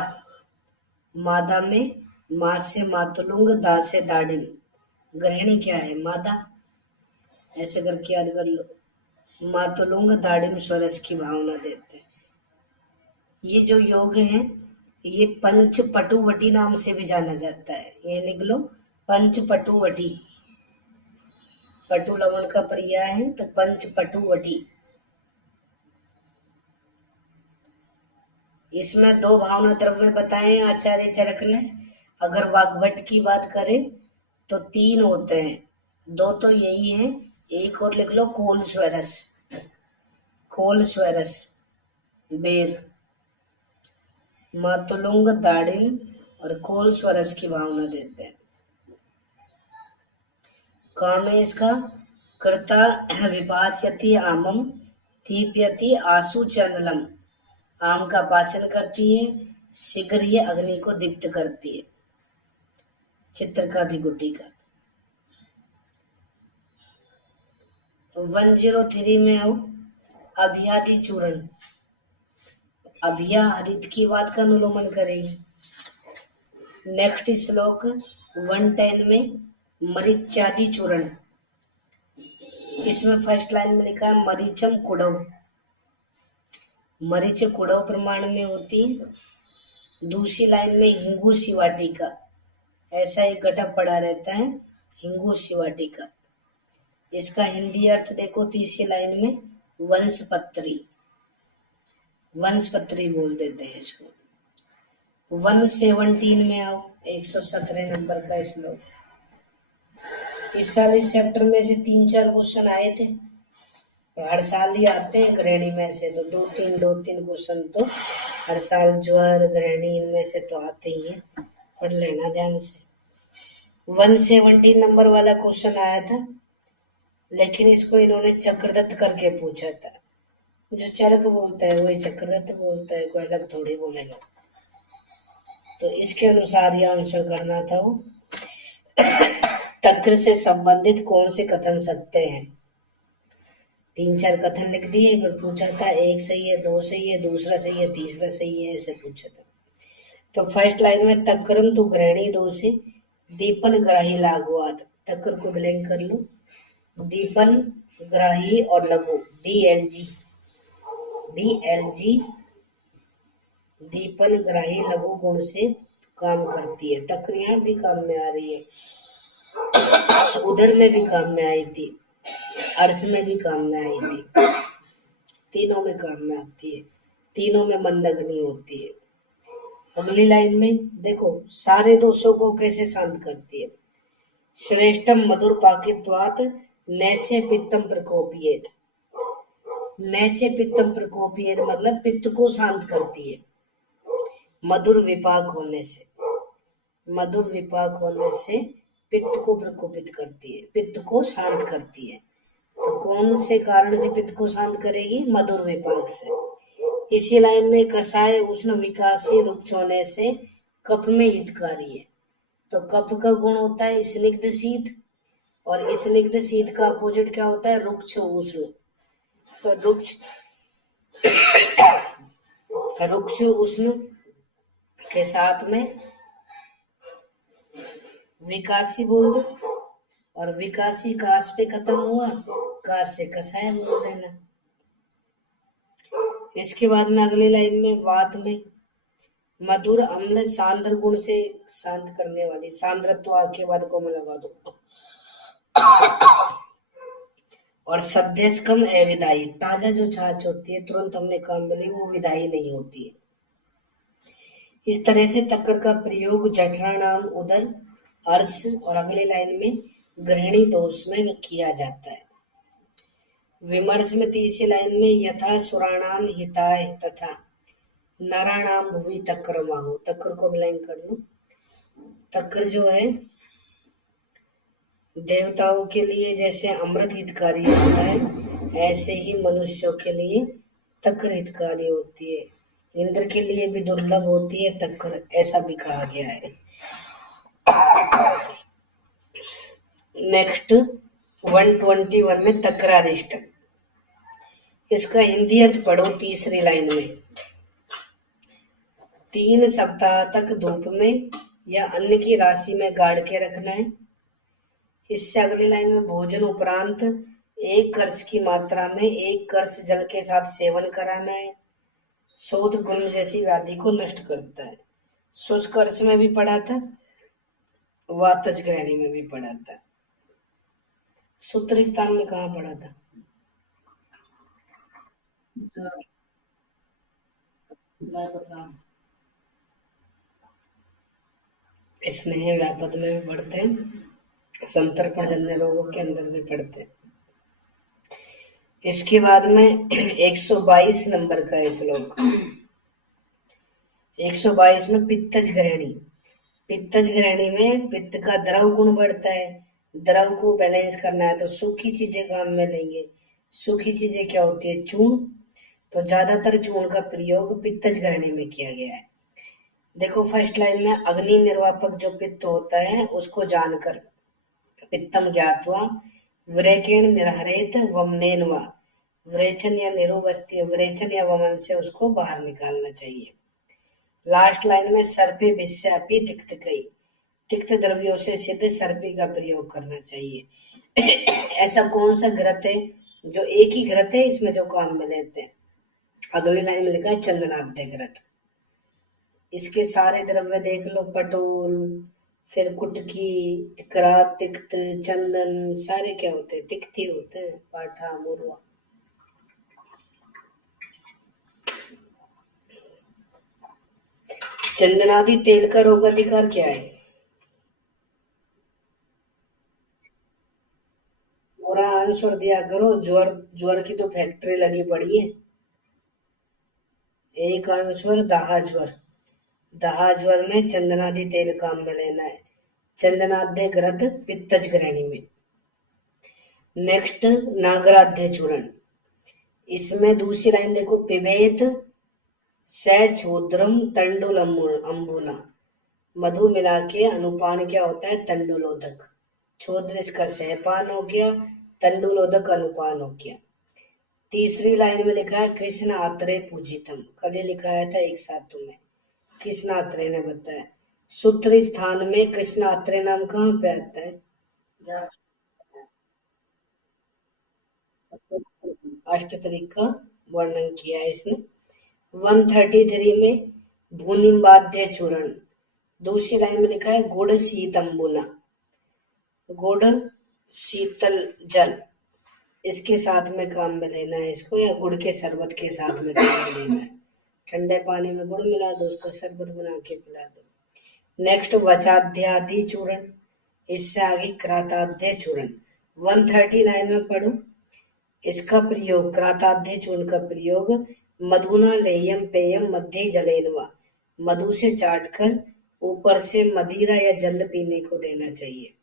मादा में मा से मातुलुंग, दा से दाडिम। ग्रहणी क्या है? मादा। ऐसे करके याद कर लो, मातुलुंग दाडिम स्वरस की भावना देते हैं। ये जो योग है ये पंचपटुवटी नाम से भी जाना जाता है। ये लिख लो, पंचपटुवटी। पटु लवण का पर्याय है तो पंचपटुवटी। इसमें 2 भावना द्रव्य बताए आचार्य चरक ने। अगर वाग्भट की बात करें तो तीन होते हैं, दो तो यही है, एक और लिख लो, कोलस्वेरस। कोलस्वेरस बेर, मातुलुंग दाड़िन और कोलस्वरस की भावना देते हैं। काम है इसका, कर्ता विपाचयति आमम, दीप्यति आसु चंदलम। आम का पाचन करती है, शीघ्र ही अग्नि को दीप्त करती है। चित्रकादि गुटी का 103 में आओ, अभियादि चूर्ण। अभिया हरित की बात का अनुलोमन करेगी। नेक्स्ट श्लोक 110 में मरीच्यादि चूर्ण। इसमें फर्स्ट लाइन में लिखा है मरीचम कुड़व। मरीच कुड़व प्रमाण में होती है। दूसरी लाइन में हिंगू शिवाटी का, ऐसा एक घटक पड़ा रहता है, हिंगू शिवाटी का। इसका हिंदी अर्थ देखो तीसरी लाइन में, वंशपत्री। वंशपत्री बोल देते हैं इसको। 117 में आओ, 117 नंबर का श्लोक। इस साल इस चैप्टर में से 3-4 क्वेश्चन आए थे, हर साल ही आते हैं गृहिणी में से, तो दो तीन क्वेश्चन तो हर साल ज्वर गृहिणी इनमें से तो आते ही है, पढ़ लेना ध्यान से। 117 नंबर वाला क्वेश्चन आया था, लेकिन इसको इन्होंने चक्रदत्त करके पूछा था। जो चरक बोलता है वही चक्रदत्त बोलता है, कोई अलग थोड़ी बोलेगा। तो इसके अनुसार यह आंसर करना था वो। तक्र से संबंधित कौन से कथन सत्य हैं? 3-4 कथन लिख दिए, पर पूछा था एक सही है, दो सही है, दूसरा सही है, तीसरा सही है, ऐसे पूछा था। तो फर्स्ट लाइन में तक्रम तो ग्रहणी दोषी, दीपन ग्राही लागुआत। तक्र को ब्लैंक कर लो, दीपन ग्राही और लघु DLG, DLG दीपन ग्राही लघु गुण से काम करती है। तक्र यहाँ भी काम में आ रही है, उधर में भी काम में आई थी, अर्श में भी काम में आई थी, तीनों में काम में आती है, तीनों में मंदग्नि होती है। अगली लाइन में देखो, सारे दोषों को कैसे शांत करती है। श्रेष्ठम मधुर पाकित्वात नैचे पित्तम प्रकोपियेत। नैचे पित्तम प्रकोपियेत मतलब पित्त को शांत करती है, मधुर विपाक होने से। मधुर विपाक होने से पित्त को प्रकोपित करती है, पित्त को शांत करती है। तो कौन से कारण से पित्त को शांत करेगी? मधुर विपाक से। इसी लाइन में कसाय उष्ण विकासी रुक्ष होने से कफ में हितकारी है। तो कफ का गुण होता है स्निग्ध शीत, और स्निग्ध शीत का अपोजिट क्या होता है? रुक्ष उष्ण। तो रुक्ष उष्ण के साथ में विकासी बोल दो, और विकासी काश पे खत्म हुआ, काश से कसाय बोल देना। इसके बाद में अगली लाइन में वात में मधुर अम्ल सांद्र गुण से शांत करने वाली, सांद्रत्व के बाद को मैं लगा दो। और सद्यस्कम अविदायी, ताजा जो छाछ होती है तुरंत हमने काम में ली, वो विदाई नहीं होती है। इस तरह से तक्कर का प्रयोग जठराणाम उदर अर्श और अगले लाइन में गृहिणी दोष में किया जाता है। विमर्श में तीसरी लाइन में यथा सुराणाम हिताय तथा नराणाम भुवि तक्र माहु। तक्र को ब्लैंक कर लो। तक्र जो है देवताओं के लिए जैसे अमृत हितकारी होता है, ऐसे ही मनुष्यों के लिए तक्र हितकारी होती है। इंद्र के लिए भी दुर्लभ होती है तक्र, ऐसा भी कहा गया है। नेक्स्ट 121 में तक्रारिष्ट। इसका हिंदी अर्थ पढ़ो तीसरी लाइन में। 3 सप्ताह तक धूप में या अन्न की राशि में गाड़ के रखना है। इससे अगली लाइन में भोजन उपरांत 1 कर्ण की मात्रा में 1 कर्ण जल के साथ सेवन कराना है। शोध गुण जैसी व्याधि को नष्ट करता है। शुष्क कर्ण में भी पढ़ा था, वातज ग्रहणी में भी पढ़ा था। सूत्र स्थान में कहाँ पढ़ा था? स्नेह व्यापद में भी पढ़ते हैं। संतर्पण जन्य रोगों के अंदर भी पड़ते हैं। इसके बाद में 122 नंबर का है श्लोक। 122 में पित्तज ग्रहणी। पित्तज ग्रहणी में पित्त का द्रव गुण बढ़ता है। द्रव को बैलेंस करना है तो सूखी चीजें काम में लेंगे। सूखी चीजें क्या होती है? चूर्ण। तो ज्यादातर चूर्ण का प्रयोग पित्तज ग्रहणी में किया गया है। देखो फर्स्ट लाइन में अग्नि निर्वापक जो पित्त होता है उसको जानकर पित्तम ज्ञात्वा व्रेकेण निर्हरेत वमनेन वा। व्रेचन या निरुबस्ती व्रेचन या वमन से उसको बाहर निकालना चाहिए। लास्ट लाइन में सर्पे विषय अपी तिक्त कई। तिक्त द्रव्यों से सिद्ध सर्पी का प्रयोग करना चाहिए। ऐसा कौन सा घृत है जो एक ही घृत है इसमें जो काम में लेते हैं? अगली लाइन में लिखा है चंदनाद्य घृत। इसके सारे द्रव्य देख लो, पटोल, फिर कुटकी, तिकरा, तिक्त, चंदन, सारे क्या होते हैं? तिक्ती होते हैं। पाठा, मुरवा। चंदनादि तेल का रोग अधिकार क्या है? पूरा आंसर दिया करो। ज्वर, ज्वर की तो फैक्ट्री लगी पड़ी है। एक आंसर दाहा ज्वर। दाहा ज्वर में चंदनादि तेल काम में लेना है। चंदनाद्य घृत पित्तज ग्रहणी में। नेक्स्ट नागराध्य चूर्ण। इसमें दूसरी लाइन देखो, पिबेत सछोद्रम तंडुल अंबुना। मधु मिला के अनुपान क्या होता है? तंडुलोदक। छोद्र इसका सहपान हो गया, तंडुलोदक अनुपान हो गया। तीसरी लाइन में लिखा है कृष्ण आत्रे पूजितम। कल ये लिखाया था एक साथ तुम्हें, कृष्ण आत्रे ने बताया। सूत्र स्थान में कृष्ण आत्रे नाम कहाँ पे आता है? अष्टतरी का वर्णन किया है इसने। 133 में भूनिम्बाध्य चूर्ण। दूसरी लाइन में लिखा है गुड़ शीतंबुना। गुड़ शीतल जल, इसके साथ में काम में लेना है इसको, या गुड़ के शरबत के साथ में काम में लेना है। ठंडे पानी में गुड़ मिला दो, उसका शरबत बना के पिला दो। नेक्स्ट वचाध्यादि चूर्ण। इससे आगे क्राताध्य चूर्ण। 139 में पढ़ो। इसका प्रयोग, क्राताध्य चूर्ण का प्रयोग मधुना लेयम पेयम मध्य जलेन वा। मधु से चाटकर ऊपर से मदिरा या जल पीने को देना चाहिए।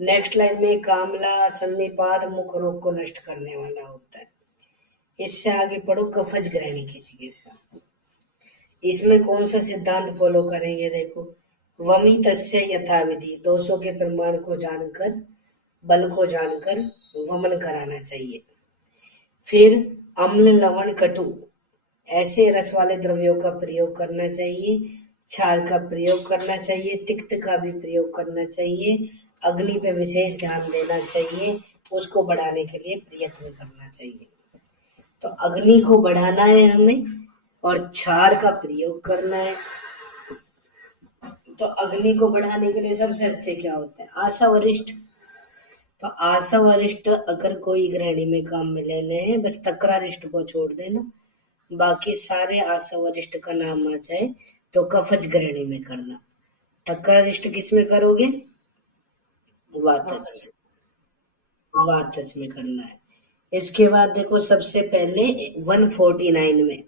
नेक्स्ट लाइन में कामला सन्निपात मुख रोग को नष्ट करने वाला होता है। इससे आगे पढ़ो कफज ग्रहणी की चिकित्सा। इसमें कौन सा सिद्धांत फॉलो करेंगे? देखो, वमी तस्य यथाविधि। दोषों के प्रमाण को जानकर, बल को जानकर वमन कराना चाहिए। फिर अम्ल लवण कटु ऐसे रस वाले द्रव्यों का प्रयोग करना चाहिए। क्षार का प्रयोग करना चाहिए। तिक्त का भी प्रयोग करना चाहिए। अग्नि पे विशेष ध्यान देना चाहिए। उसको बढ़ाने के लिए प्रयत्न करना चाहिए। तो अग्नि को बढ़ाना है हमें और क्षार का प्रयोग करना है। तो अग्नि को बढ़ाने के लिए सबसे अच्छे क्या होते हैं? आशा वरिष्ठ। तो आशा वरिष्ठ अगर कोई ग्रहणी में काम में लेने हैं, बस तक्रारिष्ट को छोड़ देना, बाकी सारे आशा वरिष्ठ का नाम आ जाए तो कफज ग्रहणी में करना। तक्रारिष्ट किस में करोगे? वातज। वातज में करना है। इसके बाद देखो सबसे पहले 149 में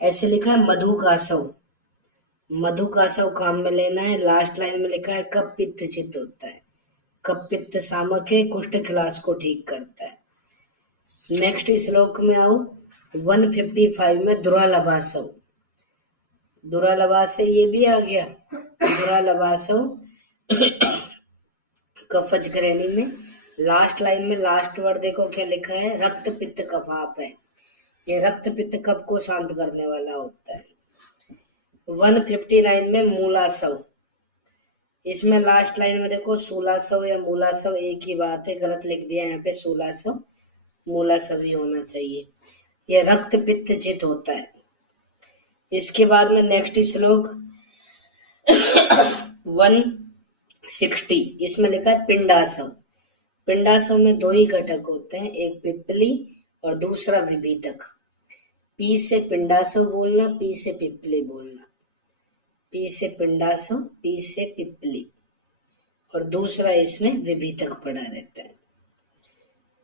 ऐसे लिखा है मधुकासव। मधुकासव काम में लेना है। लास्ट लाइन में लिखा है कप पित्त चित्त होता है। कप पित्त सामक है, कुष्ठ क्लास को ठीक करता है। नेक्स्ट श्लोक में आओ, 155 में दुरालभासव। दुरालभास से ये भी आ गया। दुरालभासव कफज ग्रहणी में। लास्ट लाइन में लास्ट वर्ड देखो क्या लिखा है? रक्त पित्त कफाप है। ये रक्त पित्त कफ को शांत करने वाला होता है। 159 में मूलासव। इसमें लास्ट लाइन में देखो सूलासव या मूलासव एक ही बात है, गलत लिख दिया यहाँ पे। सूलासव मूलासव ही होना चाहिए। यह रक्त पित्त चित होता है। इसके बाद में नेक्स्ट श्लोक 160, इसमें लिखा है पिंडासव। पिंडासव में दो ही घटक होते हैं, एक पिप्पली और दूसरा विभीतक। पी से पिंडासव बोलना, पी से पिप्पली बोलना। पी से पिंडासव, पी से पिप्पली। और दूसरा इसमें विभितक पड़ा रहता है।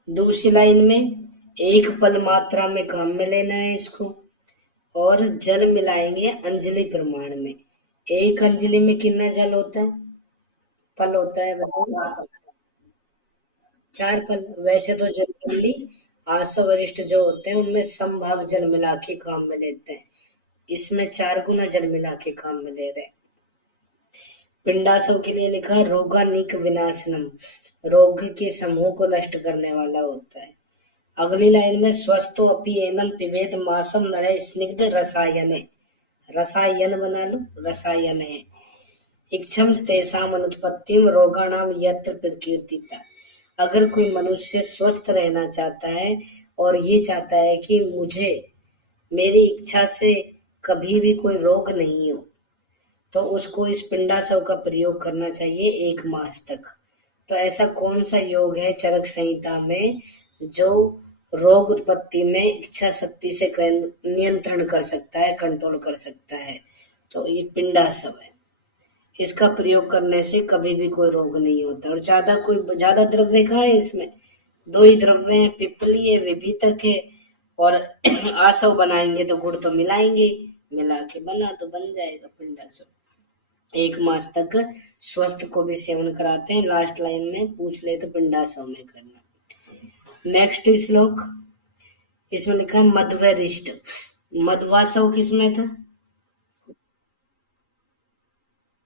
दूसरी लाइन में एक पल मात्रा में काम में लेना है इसको, और जल मिलाएंगे अंजलि प्रमाण में। एक अंजलि में कितना जल होता है, पल होता है बताओ? 4 पल। वैसे तो जनरली आसव वरिष्ठ जो होते हैं उनमें समभाग जल मिला के काम में लेते हैं, इसमें 4 गुना जल मिला के काम में ले रहे हैं। पिंडासव के लिए लिखा है रोगानिक विनाशनम, रोग के समूह को नष्ट करने वाला होता है। अगली लाइन में स्वस्थो अपि एनम पिबेद मासम नरय स्निग्ध रसायने, रसायन बना लो, रसायन है। इक्षम तेषाम अनुत्पत्तिम रोगाणाम यत्र प्रकीर्तिता। अगर कोई मनुष्य स्वस्थ रहना चाहता है और ये चाहता है कि मुझे मेरी इच्छा से कभी भी कोई रोग नहीं हो, तो उसको इस पिंडासव का प्रयोग करना चाहिए 1 मास तक। तो ऐसा कौन सा योग है चरक संहिता में जो रोग उत्पत्ति में इच्छा शक्ति से नियंत्रण कर सकता है, कंट्रोल कर सकता है? तो ये पिंडासव है। इसका प्रयोग करने से कभी भी कोई रोग नहीं होता। और ज्यादा द्रव्य कहाँ है इसमें? 2 ही द्रव्य है, पिपली है, विभितक है, और आसव बनाएंगे तो गुड़ तो मिलाएंगे, मिला के बना तो बन जाएगा पिंडासव। 1 मास तक स्वस्थ को भी सेवन कराते हैं। लास्ट लाइन में पूछ ले तो पिंडासव में करना। नेक्स्ट श्लोक, इसमें लिखा है मध्वरिष्ट। मध्वासव किसमें था?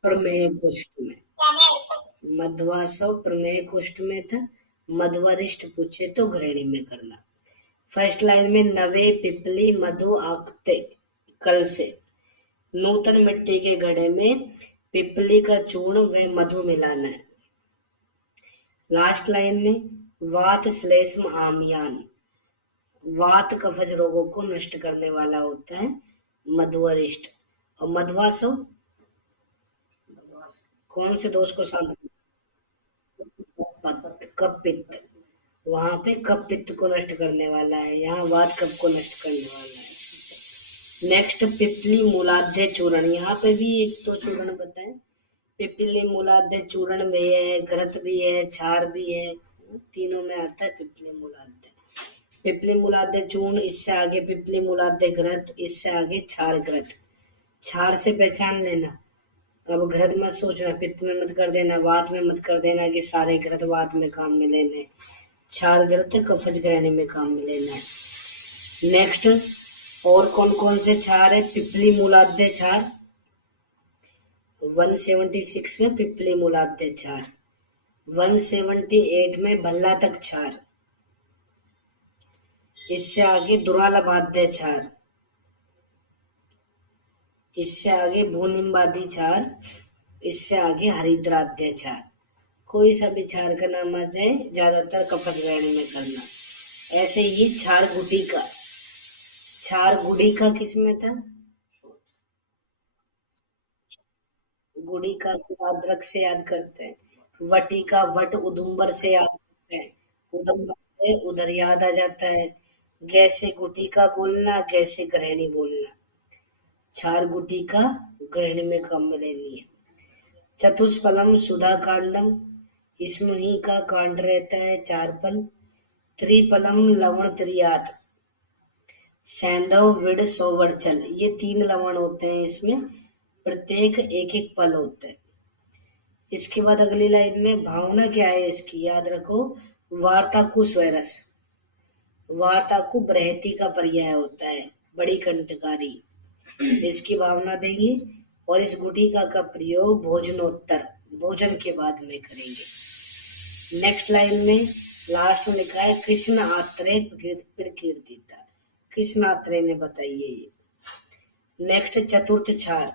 प्रमेय कुष्ठ में। मध्वासव प्रमेय कुष्ठ में था। मध्वरिष्ट पूछे तो घृणी में करना। फर्स्ट लाइन में नवे पिपली मधु आकते, कल से नूतन मिट्टी के घड़े में पिपली का चूर्ण व मधु मिलाना है। लास्ट लाइन में वात श्लेष्म आमियान, वात कफज रोगों को नष्ट करने वाला होता है मध्वरिष्ट। और मध्वासव कौन से दोष को शांत? कप पित्त, वहां पे कप पित्त को नष्ट करने वाला है, यहाँ वात कप को नष्ट करने वाला है। नेक्स्ट पिपली मूलाध्य चूर्ण, यहाँ पे भी 1-2 चूर्ण बताए। पिपली मूलाध्य चूर्ण भी है, घृत भी है, क्षार भी है, तीनों में आता है पिपली मूलाध्य। पिपली मूलाध्य चूर्ण, इससे आगे पिपली मूलाध्य घृत, इससे आगे क्षार घृत। क्षार से पहचान लेना। अब घृत मत सोचना, पित्त में मत कर देना, वात में मत कर देना कि सारे घृत वात में काम में लेने। क्षार घृत कफज ग्रहणी में काम में लेना है। नेक्स्ट और कौन कौन से क्षार है? पिपली मूलाध्य क्षार 176 में, पिपली मूलाध्य क्षार 178 में, भल्ला तक क्षार, इससे आगे दुरालबाध्य क्षार, इससे आगे भूनिम्बादी क्षार, इससे आगे हरिद्राध्य क्षार। कोई सा भी क्षार का नाम आ जाए, ज्यादातर कफज ग्रहणी में करना। ऐसे ही क्षार गुटिका, क्षार गुड़िका किसमें था? गुड़िका को अदरक से याद करते हैं। वटिका वट उदुम्बर से याद करते हैं, उदुम्बर से उधर याद आ जाता है। गैसे गुटिका बोलना, गैसे ग्रहणी बोलना। क्षार गुटिका ग्रहणी में काम में लेनी है। चतुष्पलम सुधा कांडम, इसमें ही का कांड रहता है 4 पल। त्रिपलम लवण त्रियात, सैंधव विड सोवरचल, ये 3 लवण होते हैं इसमें, प्रत्येक 1-1 पल होता है। इसके बाद अगली लाइन में भावना क्या है इसकी, याद रखो, वार्ताकु स्वरस। वार्ताकु बृहति का पर्याय होता है, बड़ी कंठकारी, इसकी भावना देंगे। और इस गुटिका का प्रयोग भोजनोत्तर, भोजन के बाद में करेंगे। नेक्स्ट लाइन में लास्ट में लिखा है कृष्ण आत्रेय प्रकीर्तिता, कृष्ण आत्रेय ने बताइए ये। नेक्स्ट चतुर्थ क्षार,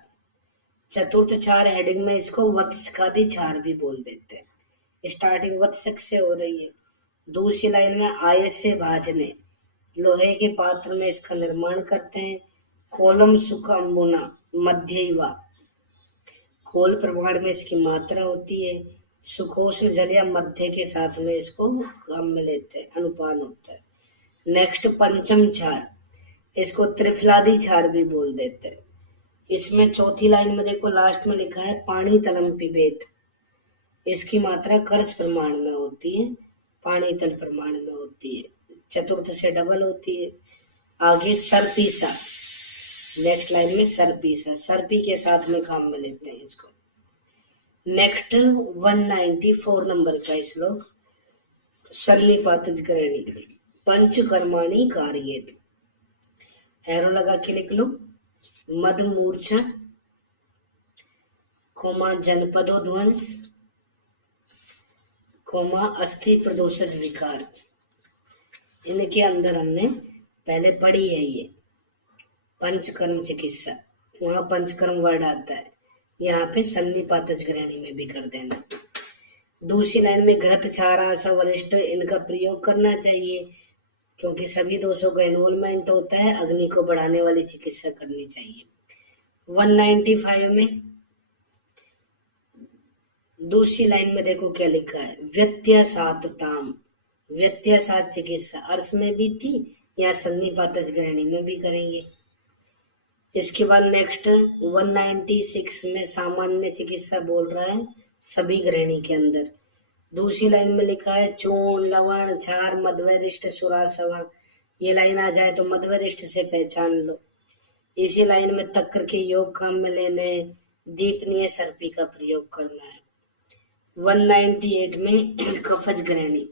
चतुर्थ क्षार हेडिंग में इसको वत्सकादि क्षार भी बोल देते हैं। स्टार्टिंग वत्सक से हो रही है। दूसरी लाइन में आय से भाजने, लोहे के पात्र में इसका निर्माण करते हैं। कोलम सुख अम्बुना मध्यवा, कोल प्रमाण में इसकी मात्रा होती है। सुखोष्ण जल या मध्य के साथ में इसको काम में लेते हैं, अनुपान होता है। नेक्स्ट पंचम क्षार, इसको त्रिफलादि क्षार भी बोल देते हैं। इसमें चौथी लाइन में देखो लास्ट में लिखा है पानी तलम पिबेत, इसकी मात्रा कर्ष प्रमाण में होती है, पानी तल प्रमाण में होती है, चतुर्थ से डबल होती है। आगे सरपीसा, नेक्स्ट लाइन में सरपीसा, सरपी के साथ में काम में लेते हैं इसको। नेक्स्ट 194 नंबर का श्लोक, सन्निपातज ग्रहणी पंचकर्माणि कार्येत। एरो लगा के लिख लो, मद मूर्छा, कोमा जनपदोध्वंस, कोमा अस्थि प्रदोषज विकार। इनके अंदर हमने पहले पढ़ी है ये पंचकर्म चिकित्सा, वहां पंचकर्म वर्ड आता है, यहाँ पे सन्निपातज ग्रहणी में भी कर देना। दूसरी लाइन में घृत क्षारा सवरिष्ठ, इनका प्रयोग करना चाहिए क्योंकि सभी दोषों का इन्वॉल्वमेंट होता है, अग्नि को बढ़ाने वाली चिकित्सा करनी चाहिए। 195 में दूसरी लाइन में देखो क्या लिखा है, व्यत्यासातताम, व्यत्यासात चिकित्सा अर्थ में भी थी, यहाँ सन्निपातज ग्रहणी में भी करेंगे। इसके बाद नेक्स्ट 196 में सामान्य चिकित्सा बोल रहा है सभी ग्रहणी के अंदर। दूसरी लाइन में लिखा है चूर्ण लवण क्षार मध्वरिष्ठ सुरासवा, ये लाइन आ जाए तो मध्वरिष्ठ से पहचान लो। इसी लाइन में तक्र के योग काम में लेने, दीपनीय सर्पी का प्रयोग करना है। 198 में कफज ग्रहणी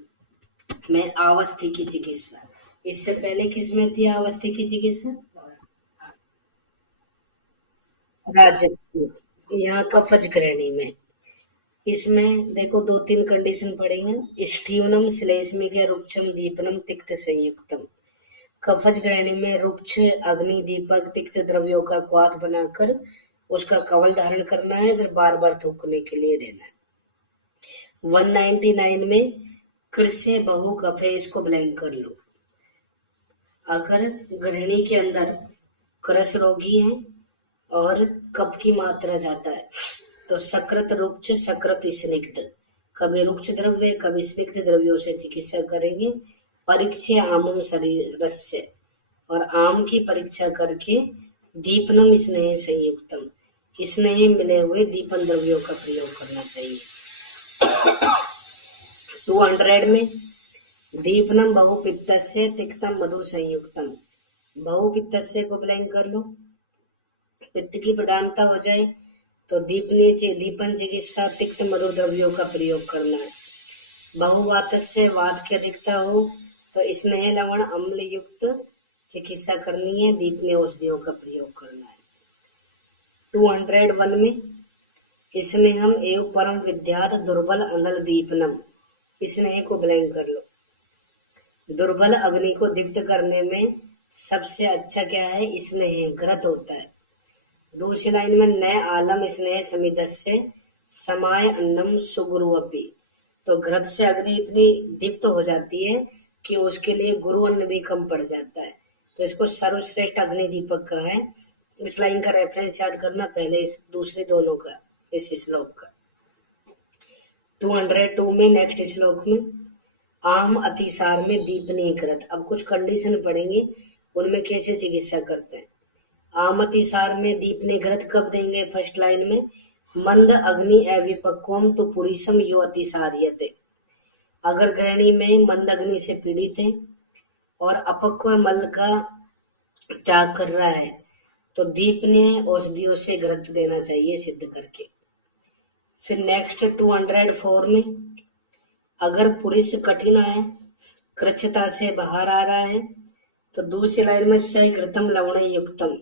में आवस्थी की चिकित्सा, इससे पहले किस में थी आवस्थी की चिकित्सा, राज्य, यहाँ कफज ग्रहणी में। इसमें देखो 2-3 कंडीशन पड़ेंगे, स्टीवनम श्लेष्मिक रुक्षम दीपनम तिक्त संयुक्तम। कफज ग्रहणी में रुक्ष अग्नि दीपक तिक्त द्रव्यों का क्वाथ बनाकर उसका कवल धारण करना है, फिर बार बार थूकने के लिए देना है। 199 में कृष्य बहु कफे, इसको ब्लैंक कर लो। अगर गृहिणी के अंदर क्रस रोगी है और कफ की मात्रा जाता है तो सकृत रुक्ष सकृत स्निग्ध, कभी रुक्ष द्रव्य कभी स्निग्ध द्रव्यों से चिकित्सा करेंगे। परीक्षा आमम शरीरस्य, और आम की परीक्षा करके दीपनम स्नेह संयुक्तम, स्नेह मिले हुए दीपन द्रव्यों का प्रयोग करना चाहिए। 200 में दीपनम बहुपित्तस्य तिक्तम मधुर संयुक्तम, बहुपित्तस्य को ब्लैंक कर लो, पित्त की प्रधानता हो जाए तो दीपन चिकित्सा तिक्त मधुर द्रव्यों का प्रयोग करना है। बहुवात से वात की अधिकता हो तो स्नेह लवण अम्ल युक्त चिकित्सा करनी है, दीपनीय औषधियों का प्रयोग करना है। 201 में स्नेहम एवं परम विद्यात दुर्बल अनल दीपनम, स्नेह को ब्लैंक कर लो। दुर्बल अग्नि को दीप्त करने में सबसे अच्छा क्या है, स्नेह घृत होता है। दूसरी लाइन में नए आलम स्नेह समिदस्य समाय अन्नम सुगुरुअपि, तो घृत से अग्नि इतनी दीप्त हो जाती है कि उसके लिए गुरु अन्न भी कम पड़ जाता है, तो इसको सर्वश्रेष्ठ अग्नि दीपक का है। इस लाइन का रेफरेंस याद करना पहले, इस दूसरे दोनों का, इस श्लोक का। 202 में नेक्स्ट श्लोक में आम अतिसार में दीपनीय कृत, अब कुछ कंडीशन पढ़ेंगे उनमें कैसे चिकित्सा करते हैं। आम अतिसार में दीपनीय घृत कब देंगे, फर्स्ट लाइन में मंद अग्नि अविपक्वम तो पुरीसम यो अतिसार्यते, अगर गृहिणी में मंद अग्नि से पीड़ित है और अपक्व मल का त्याग कर रहा है तो दीपनीय औषधियों से घृत देना चाहिए सिद्ध करके। फिर नेक्स्ट 204 में अगर पुरुष कठिन है, कृच्छता से बाहर आ रहा है तो दूसरी लाइन में सही घृतम लवण युक्तम,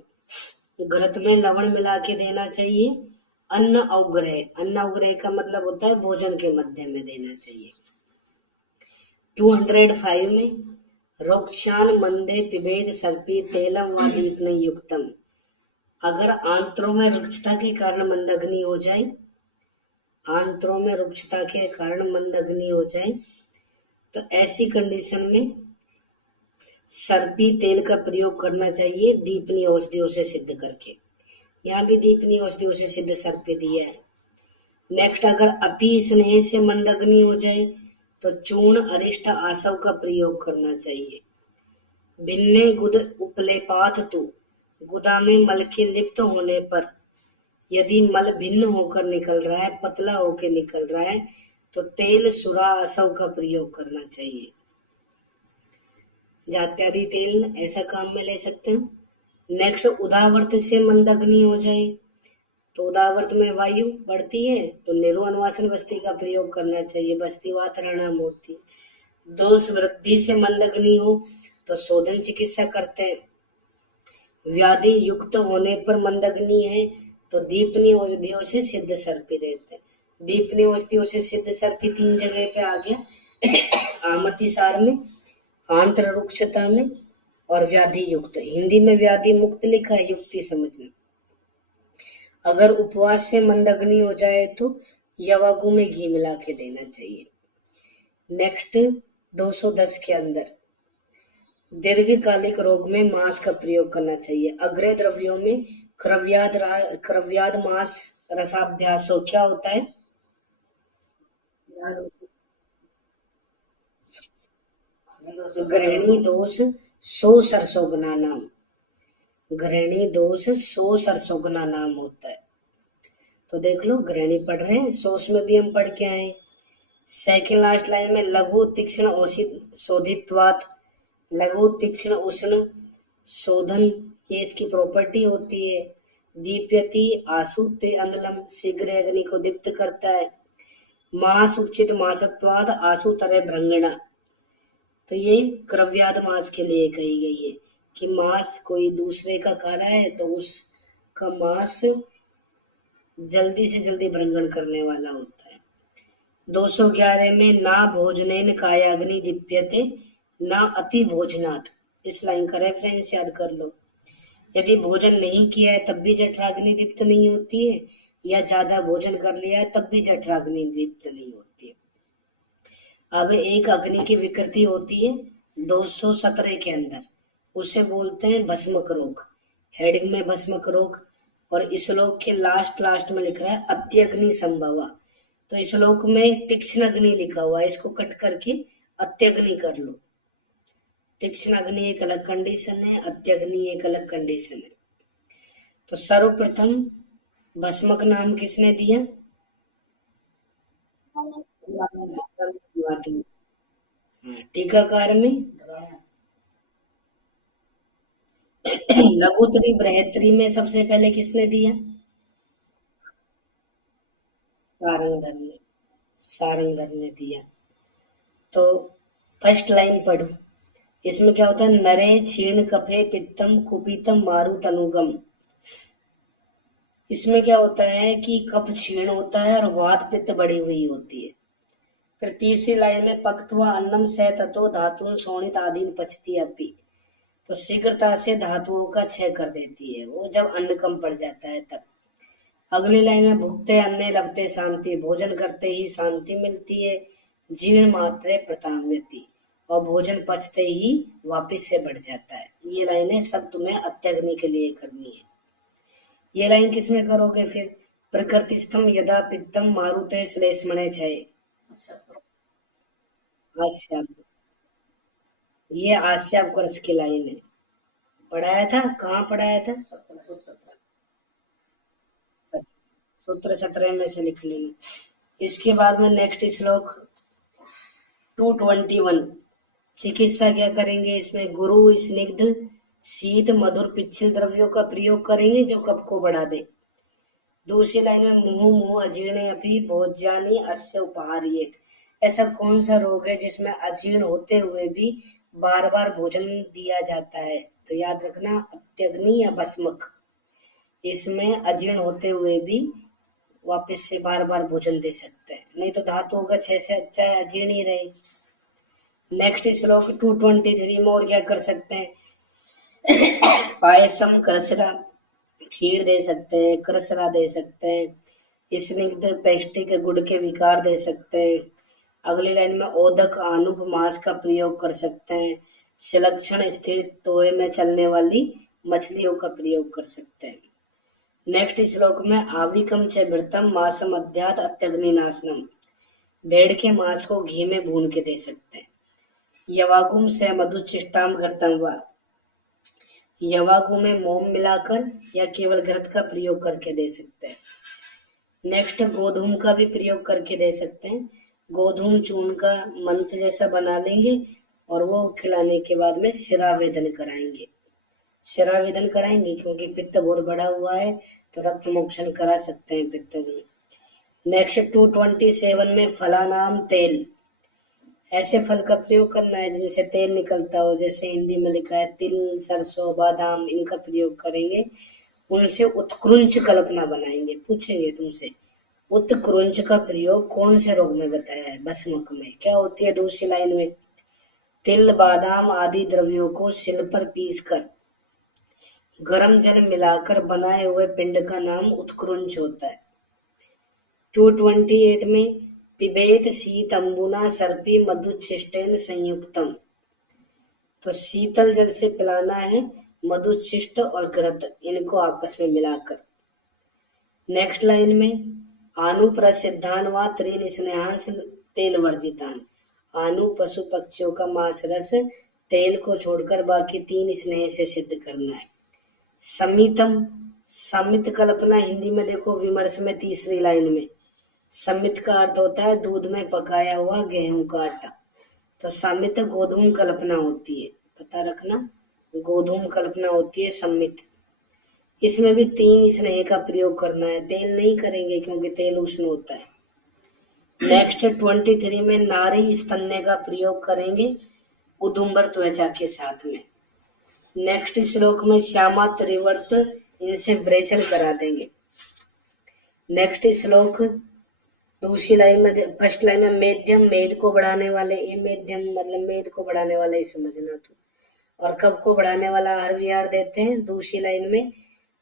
घृत में लवण मिला के देना चाहिए। अन्न अवग्रह, अन्न अवग्रह का मतलब होता है भोजन के मध्य में देना चाहिए। 205 में रोक्षान मंदे पिबेद सर्पी तेलम व दीपने युक्तम, अगर आंत्रों में रुक्षता के कारण मंदग्नि हो जाए, आंत्रों में रुक्षता के कारण मंदग्नि हो जाए तो ऐसी कंडीशन में सर्पी तेल का प्रयोग करना चाहिए दीपनी औषधियों से सिद्ध करके। यहाँ भी दीपनी औषधियों से सिद्ध सर्पे दिया है। नेक्स्ट अगर अति स्नेह से मंदग्नि हो जाए तो चूर्ण अरिष्ट आसव का प्रयोग करना चाहिए। भिन्ने गुद उपलेपात तु, गुदा में मल के लिप्त होने पर यदि मल भिन्न होकर निकल रहा है, पतला होकर निकल रहा है, तो तेल सुरा असव का प्रयोग करना चाहिए। जात्यादि तेल ऐसा काम में ले सकते हैं। नेक्स्ट, उदावर्त से मंद अग्नि हो जाए, तो उदावर्त में वायु बढ़ती है, तो निर्वाणवासन बस्ती का प्रयोग करना चाहिए, बस्ती वा त्राणाम होती है। दोष वृद्धि से मंद अग्नि हो तो शोधन चिकित्सा करते हैं। व्याधि युक्त होने पर मंद अग्नि है तो दीपनी औषधियों से सिद्ध सर्पी देते हैं। दीपनी औषधियों से सिद्ध सर्पी 3 जगह पे आ गया, आमति सार में, आंत्र रुक्षता में और व्याधि युक्त। हिंदी में व्याधि मुक्त लिखा है, युक्ति समझना। अगर उपवास से मंद अग्नि हो जाए तो यवागु में घी मिला के देना चाहिए। नेक्स्ट, 210 के अंदर दीर्घकालिक रोग में मांस का प्रयोग करना चाहिए। अग्रय द्रव्यों में क्रव्याद मांस रसाभ्यास हो, क्या होता है? ग्रहणी दोष 100 सरसोगना नाम, ग्रहणी दोष 100 सरसोगना नाम होता है। तो देख लो, ग्रहणी पढ़ रहे हैं, सोच में भी हम पढ़ के आए। सेकंड लास्ट लाइन में लघु तीक्ष्ण औषित शोधित्वात, लघु तीक्ष्ण उष्ण शोधन, ये इसकी प्रॉपर्टी होती है। दीप्यति आसु ते अंधलम, शीघ्र अग्नि को दीप्त करता है। मास उपचित मासत्वाद आसु तरह भ्रंगणा, तो ये क्रव्याद मास के लिए कही गई है कि मास कोई दूसरे का खा रहा है तो उसका मास जल्दी से जल्दी भ्रंगण करने वाला होता है। 211 में ना भोजनेन कायाग्नि दीप्यते ना अति भोजनात्, इस लाइन का रेफरेंस याद कर लो। यदि भोजन नहीं किया है तब भी जठराग्नि दीप्त नहीं होती है, या ज्यादा भोजन कर लिया है तब भी जठराग्नि दीप्त नहीं होती है। अब एक अग्नि की विकृति होती है 217 के अंदर, उसे बोलते हैं भस्मक रोग, हेडिंग में भस्मक रोग। और इस श्लोक के लास्ट में लिख रहा है अत्यग्नि संभवा, तो इस श्लोक में तीक्ष्ण अग्नि लिखा हुआ है, इसको कट करके अत्यग्नि कर लो। तीक्ष्ण अग्नि एक अलग कंडीशन है, अत्यग्नि एक अलग कंडीशन है। तो सर्वप्रथम भस्मक नाम किसने दिया? टीकाकार में लघुतरी बृहत्तरी में सबसे पहले किसने दिया? सारंगधर ने, सारंगधर ने दिया। तो फर्स्ट लाइन पढ़ो, इसमें क्या होता है? नरे क्षीण कफे पित्तम कुपितम मारु तनुगम। इसमें क्या होता है कि कफ क्षीण होता है और वात पित्त बढ़ी हुई होती है। फिर तीसरी लाइन में पक्त्वा अन्नम सह ततो धातु शोणित आदीन पचती अपी, तो शीघ्रता से धातुओं का क्षय कर देती है वो, जब अन्न कम पड़ जाता है तब। अगली लाइन में भुगते अन्य लभते शांति, भोजन करते ही शांति मिलती है। जीर्ण मात्रे प्रताम्यति, और भोजन पचते ही वापिस से बढ़ जाता है। ये लाइनें सब तुम्हें अत्यग्नि के लिए करनी है। ये लाइन किसमें करोगे फिर? प्रकृतिस्थम यदा पित्तम मारुते श्लेष्मणे क्षय, आस्याम, ये आस्याम कर्ष की लाइन है। पढ़ाया था, कहाँ पढ़ाया था? सूत्र 17 में से लिख लेना। इसके बाद में नेक्स्ट श्लोक 221, चिकित्सा क्या करेंगे इसमें? गुरु स्निग्ध शीत मधुर पिच्छल द्रव्यों का प्रयोग करेंगे जो कफ को बढ़ा दे। दूसरी लाइन में मुंह अजीर्ण अपि भोज्यानि अस्य उपहार्येत, ऐसा कौन सा रोग है जिसमें अजीर्ण होते हुए भी बार बार भोजन दिया जाता है? तो याद रखना, अत्यग्नि या भस्मक। इसमें अजीर्ण होते हुए भी वापस से बार बार भोजन दे सकते हैं, नहीं तो धातुओं का क्षय से अच्छा है अजीर्ण ही रहे। नेक्स्ट श्लोक 223 में और क्या कर सकते हैं? पायसम कृसरा, खीर दे सकते हैं, कृसरा दे सकते हैं, स्निग्ध पेस्टिक गुड़ के विकार दे सकते हैं। अगली लाइन में ओदक आनुप मांस का प्रयोग कर सकते हैं। सुलक्षण स्थिर तोय में चलने वाली मछलियों का प्रयोग कर सकते हैं। नेक्स्ट श्लोक में आविकम च भृतम मासम अध्यात अत्यग्नि नाशनम, भेड़ के मांस को घी में भून के दे सकते हैं। यवागुम से मधु चिष्टाम करतम व, यवागु में मोम मिलाकर या केवल घृत का प्रयोग करके दे सकते हैं। नेक्स्ट गोधूम का भी प्रयोग करके दे सकते हैं। गोधूम चूर्ण का मंत्र जैसा बना लेंगे और वो खिलाने के बाद में शिरावेदन कराएंगे। शिरावेदन कराएंगे क्योंकि पित्त बहुत बढ़ा हुआ है, तो रक्त मोक्षण करा सकते हैं पित्त में। नेक्स्ट 227 में फलानाम तेल, ऐसे फल का प्रयोग करना है जिनसे तेल निकलता हो, जैसे हिंदी में लिखा है तिल, सरसों, बादाम, इनका प्रयोग करेंगे। उनसे उत्कृंच कल्पना बनाएंगे। पूछेंगे तुमसे उत्कृंच का प्रयोग कौन से रोग में बताया है? भस्मक में। क्या होती है दूसरी लाइन में? तिल, बादाम आदि द्रव्यों को सिल पर पीसकर गर्म जल मिलाकर बनाए हुए पिंड का नाम उत्कृंच होता है। 228 में पिबेत शीतंबुना सर्पी मधुच्छिष्टेन संयुक्तम, तो शीतल जल से पिलाना है मधुच्छिष्ट और घृत, इनको आपस में मिलाकर। नेक्स्ट लाइन में आनु प्रसिद्धान व त्रीन स्नेहांश तेल वर्जितान, आनु पशु पक्षियों का मांस रस तेल को छोड़कर बाकी 3 स्नेह से सिद्ध करना है। समितम, समित कल्पना हिंदी में देखो विमर्श में तीसरी लाइन में, समित का अर्थ होता है दूध में पकाया हुआ गेहूं का आटा, तो समित गोधूम कल्पना होती है, पता रखना, गोधूम कल्पना होती है समित। इसमें भी 3 स्नेह का प्रयोग करना है, तेल नहीं करेंगे क्योंकि तेल उष्ण होता है। नेक्स्ट 23 में नारी स्तन्य का प्रयोग करेंगे उदुम्बर त्वचा के साथ में। नेक्स्ट श्लोक में श्यामा त्रिवर्त, इनसे व्रेचन करा देंगे। नेक्स्ट श्लोक दूसरी लाइन में, फर्स्ट लाइन में मेध्यम, मेद को बढ़ाने वाले, ये मेध्यम मतलब मेद को बढ़ाने वाला ही समझना तू, और कब को बढ़ाने वाला हर विहार देते हैं। दूसरी लाइन में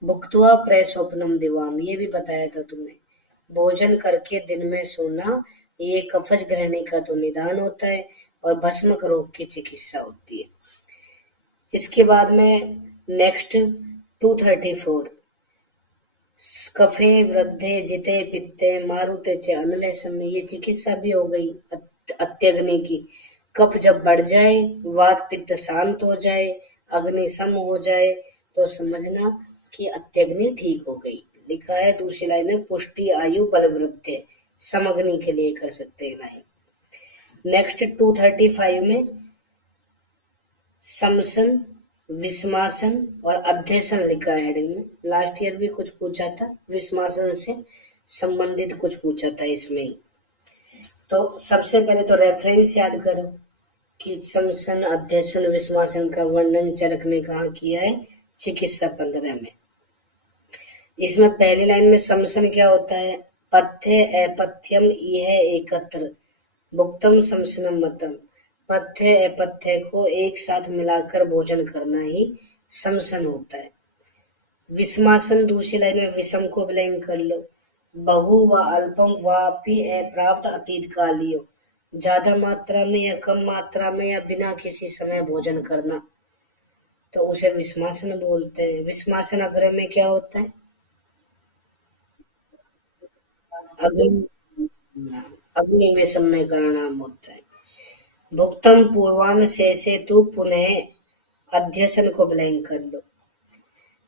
भुक्त्वा प्रस्वप्नम दिवाम, ये भी बताया था तुमने, भोजन करके दिन में सोना, ये कफज ग्रहणी का तो निदान होता है और भस्मक रोग की चिकित्सा होती है। इसके बाद में नेक्स्ट 234 कफे वृद्धे जिते पित्ते मारुते चे अनले समय, ये चिकित्सा भी हो गई अत्यग्नि की। कफ जब बढ़ जाए, वात पित्त शांत हो जाए, अग्नि सम हो जाए, तो समझना कि अत्यग्नि ठीक हो गई। लिखा है दूसरी लाइन में पुष्टि आयु बल वृद्धि, समग्नि के लिए कर सकते हैं लाइन। नेक्स्ट 235 में समसन, विस्मासन और अध्यसन लिखा है हेडिंग में। लास्ट ईयर भी कुछ पूछा था, विस्मासन से संबंधित कुछ पूछा था इसमें ही। तो सबसे पहले तो रेफरेंस याद करो कि समसन, अध्यसन, विस्मासन का वर्णन चरक ने कहाँ किया है, चिकित्सा 15 में। इसमें पहली लाइन में समसन क्या होता है, पथ्य अपथ्यम यह एकत्र, भुक्तम समसनम मतम, पथ्य अपथ्य को एक साथ मिलाकर भोजन करना ही समसन होता है। विस्मासन दूसरी लाइन में विषम को ब्लैंक कर लो, बहु व अल्पम वापि अप्राप्त अतीत कालियो, ज्यादा मात्रा में या कम मात्रा में या बिना किसी समय भोजन करना, तो उसे विस्मासन बोलते हैं। विस्मासन अग्र में क्या होता है, अग्नि, अग्नि में समय का नाम होता है। भुक्तम पूर्वान से तू पुनः अध्यसन को ब्लैंक कर लो,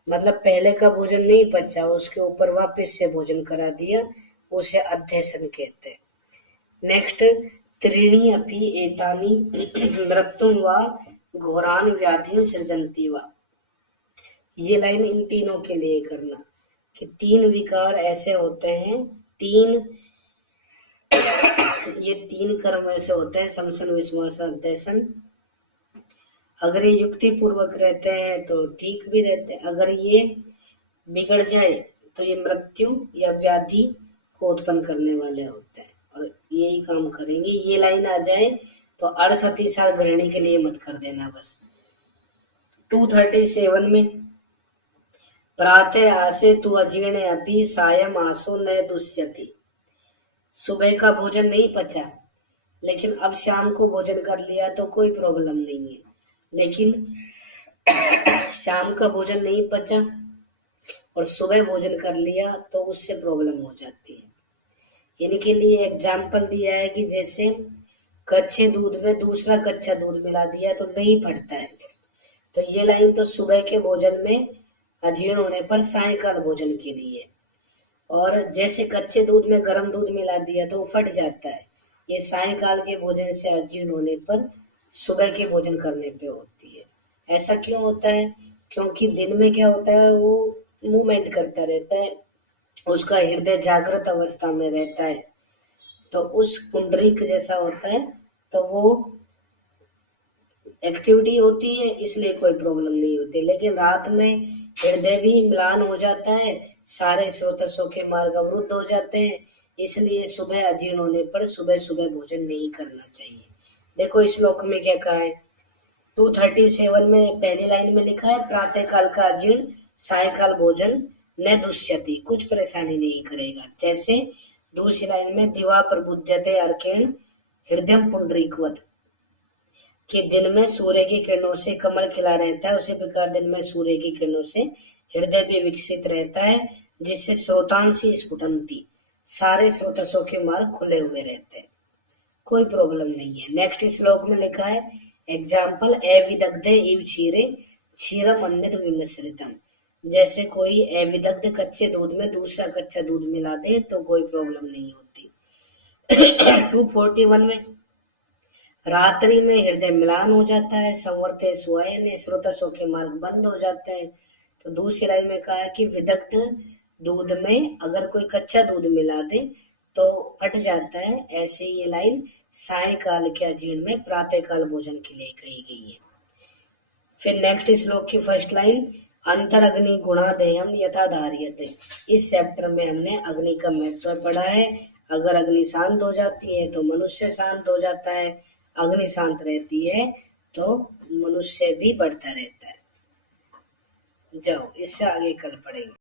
मतलब पहले का भोजन नहीं पचा, उसके ऊपर वापस से भोजन करा दिया, उसे अध्यसन कहते हैं। नेक्स्ट त्रीणी अपि एतानी मृत्युम व घोरान व्याधिन सृजंती वा, ये लाइन इन तीनों के लिए करना कि 3 विकार ऐसे होते हैं, 3 ये 3 कर्म ऐसे होते हैं, समसन, विस्मासन, अध्यसन। अगर ये युक्ति पूर्वक रहते हैं तो ठीक भी रहते हैं, अगर ये बिगड़ जाए तो ये मृत्यु या व्याधि को उत्पन्न करने वाले होते हैं और यही काम करेंगे। ये लाइन आ जाए तो 68 साल गृहिणी के लिए मत कर देना बस। 237 में प्रातः आसे तू अजीर्ण अपि सायं आसो न दुष्यति, सुबह का भोजन नहीं पचा लेकिन अब शाम को भोजन कर लिया तो कोई प्रॉब्लम नहीं है, लेकिन शाम का भोजन नहीं पचा और सुबह भोजन कर लिया तो उससे प्रॉब्लम हो जाती है। इनके लिए एग्जाम्पल दिया है कि जैसे कच्चे दूध में दूसरा कच्चा दूध मिला दिया तो नहीं फटता है, तो ये लाइन तो सुबह के भोजन में अजीर्ण होने पर सायंकाल भोजन के लिए। और जैसे कच्चे दूध में गर्म दूध मिला दिया तो वो फट जाता है। ये सायंकाल के भोजन से अजीर्ण होने पर सुबह के भोजन करने पे होती है। ऐसा क्यों होता है? क्योंकि दिन में क्या होता है, वो मूवमेंट करता रहता है, उसका हृदय जागृत अवस्था में रहता है, तो उस पुंडरीक जैसा होता है, तो वो एक्टिविटी होती है, इसलिए कोई प्रॉब्लम नहीं होती। लेकिन रात में हृदय भी म्लान हो जाता है, सारे स्रोतस्सों के मार्ग अवरुद्ध हो जाते हैं, इसलिए सुबह अजीर्ण होने पर सुबह सुबह भोजन नहीं करना चाहिए। देखो इस श्लोक में क्या कहा है, 237 में पहली लाइन में लिखा है, प्रातः काल का अजीर्ण सायकाल भोजन न दुष्यति, कुछ परेशानी नहीं करेगा। जैसे दूसरी लाइन में दिवा प्रबुध्यते अर्केण हृदय पुंडरीकवत, कि दिन में सूर्य की किरणों से कमल खिला रहता है, उसी प्रकार दिन में सूर्य की किरणों से हृदय भी विकसित रहता है, जिससे स्रोतांशी स्फुटंती, सारे स्रोतसों के मार्ग खुले हुए रहते हैं, कोई प्रॉब्लम नहीं है। नेक्स्ट श्लोक में लिखा है, एग्जाम्पल अविदग्धे इव क्षीरे क्षीरम अन्यत विमिश्रितम, जैसे कोई अविदग्ध कच्चे दूध में दूसरा कच्चा दूध मिला दे तो कोई प्रॉब्लम नहीं होती। 241 में, रात्रि में हृदय मिलान हो जाता है, संवर्ते सुआयन स्रोतसों के मार्ग बंद हो जाते हैं। तो दूसरी लाइन में कहा है कि विदग्ध दूध में अगर कोई कच्चा दूध मिला दे तो फट जाता है। ऐसे ये लाइन सायकाल के अजीर्ण में प्रातःकाल भोजन के लिए कही गई है। फिर नेक्स्ट श्लोक की फर्स्ट लाइन, अंतर अग्नि गुणादेयम यथा धार्यते, इस चैप्टर में हमने अग्नि का महत्व पढ़ा है। अगर अग्नि शांत हो जाती है तो मनुष्य शांत हो जाता है, अग्नि शांत रहती है तो मनुष्य भी बढ़ता रहता है। जाओ इससे आगे कल पढ़ेंगे।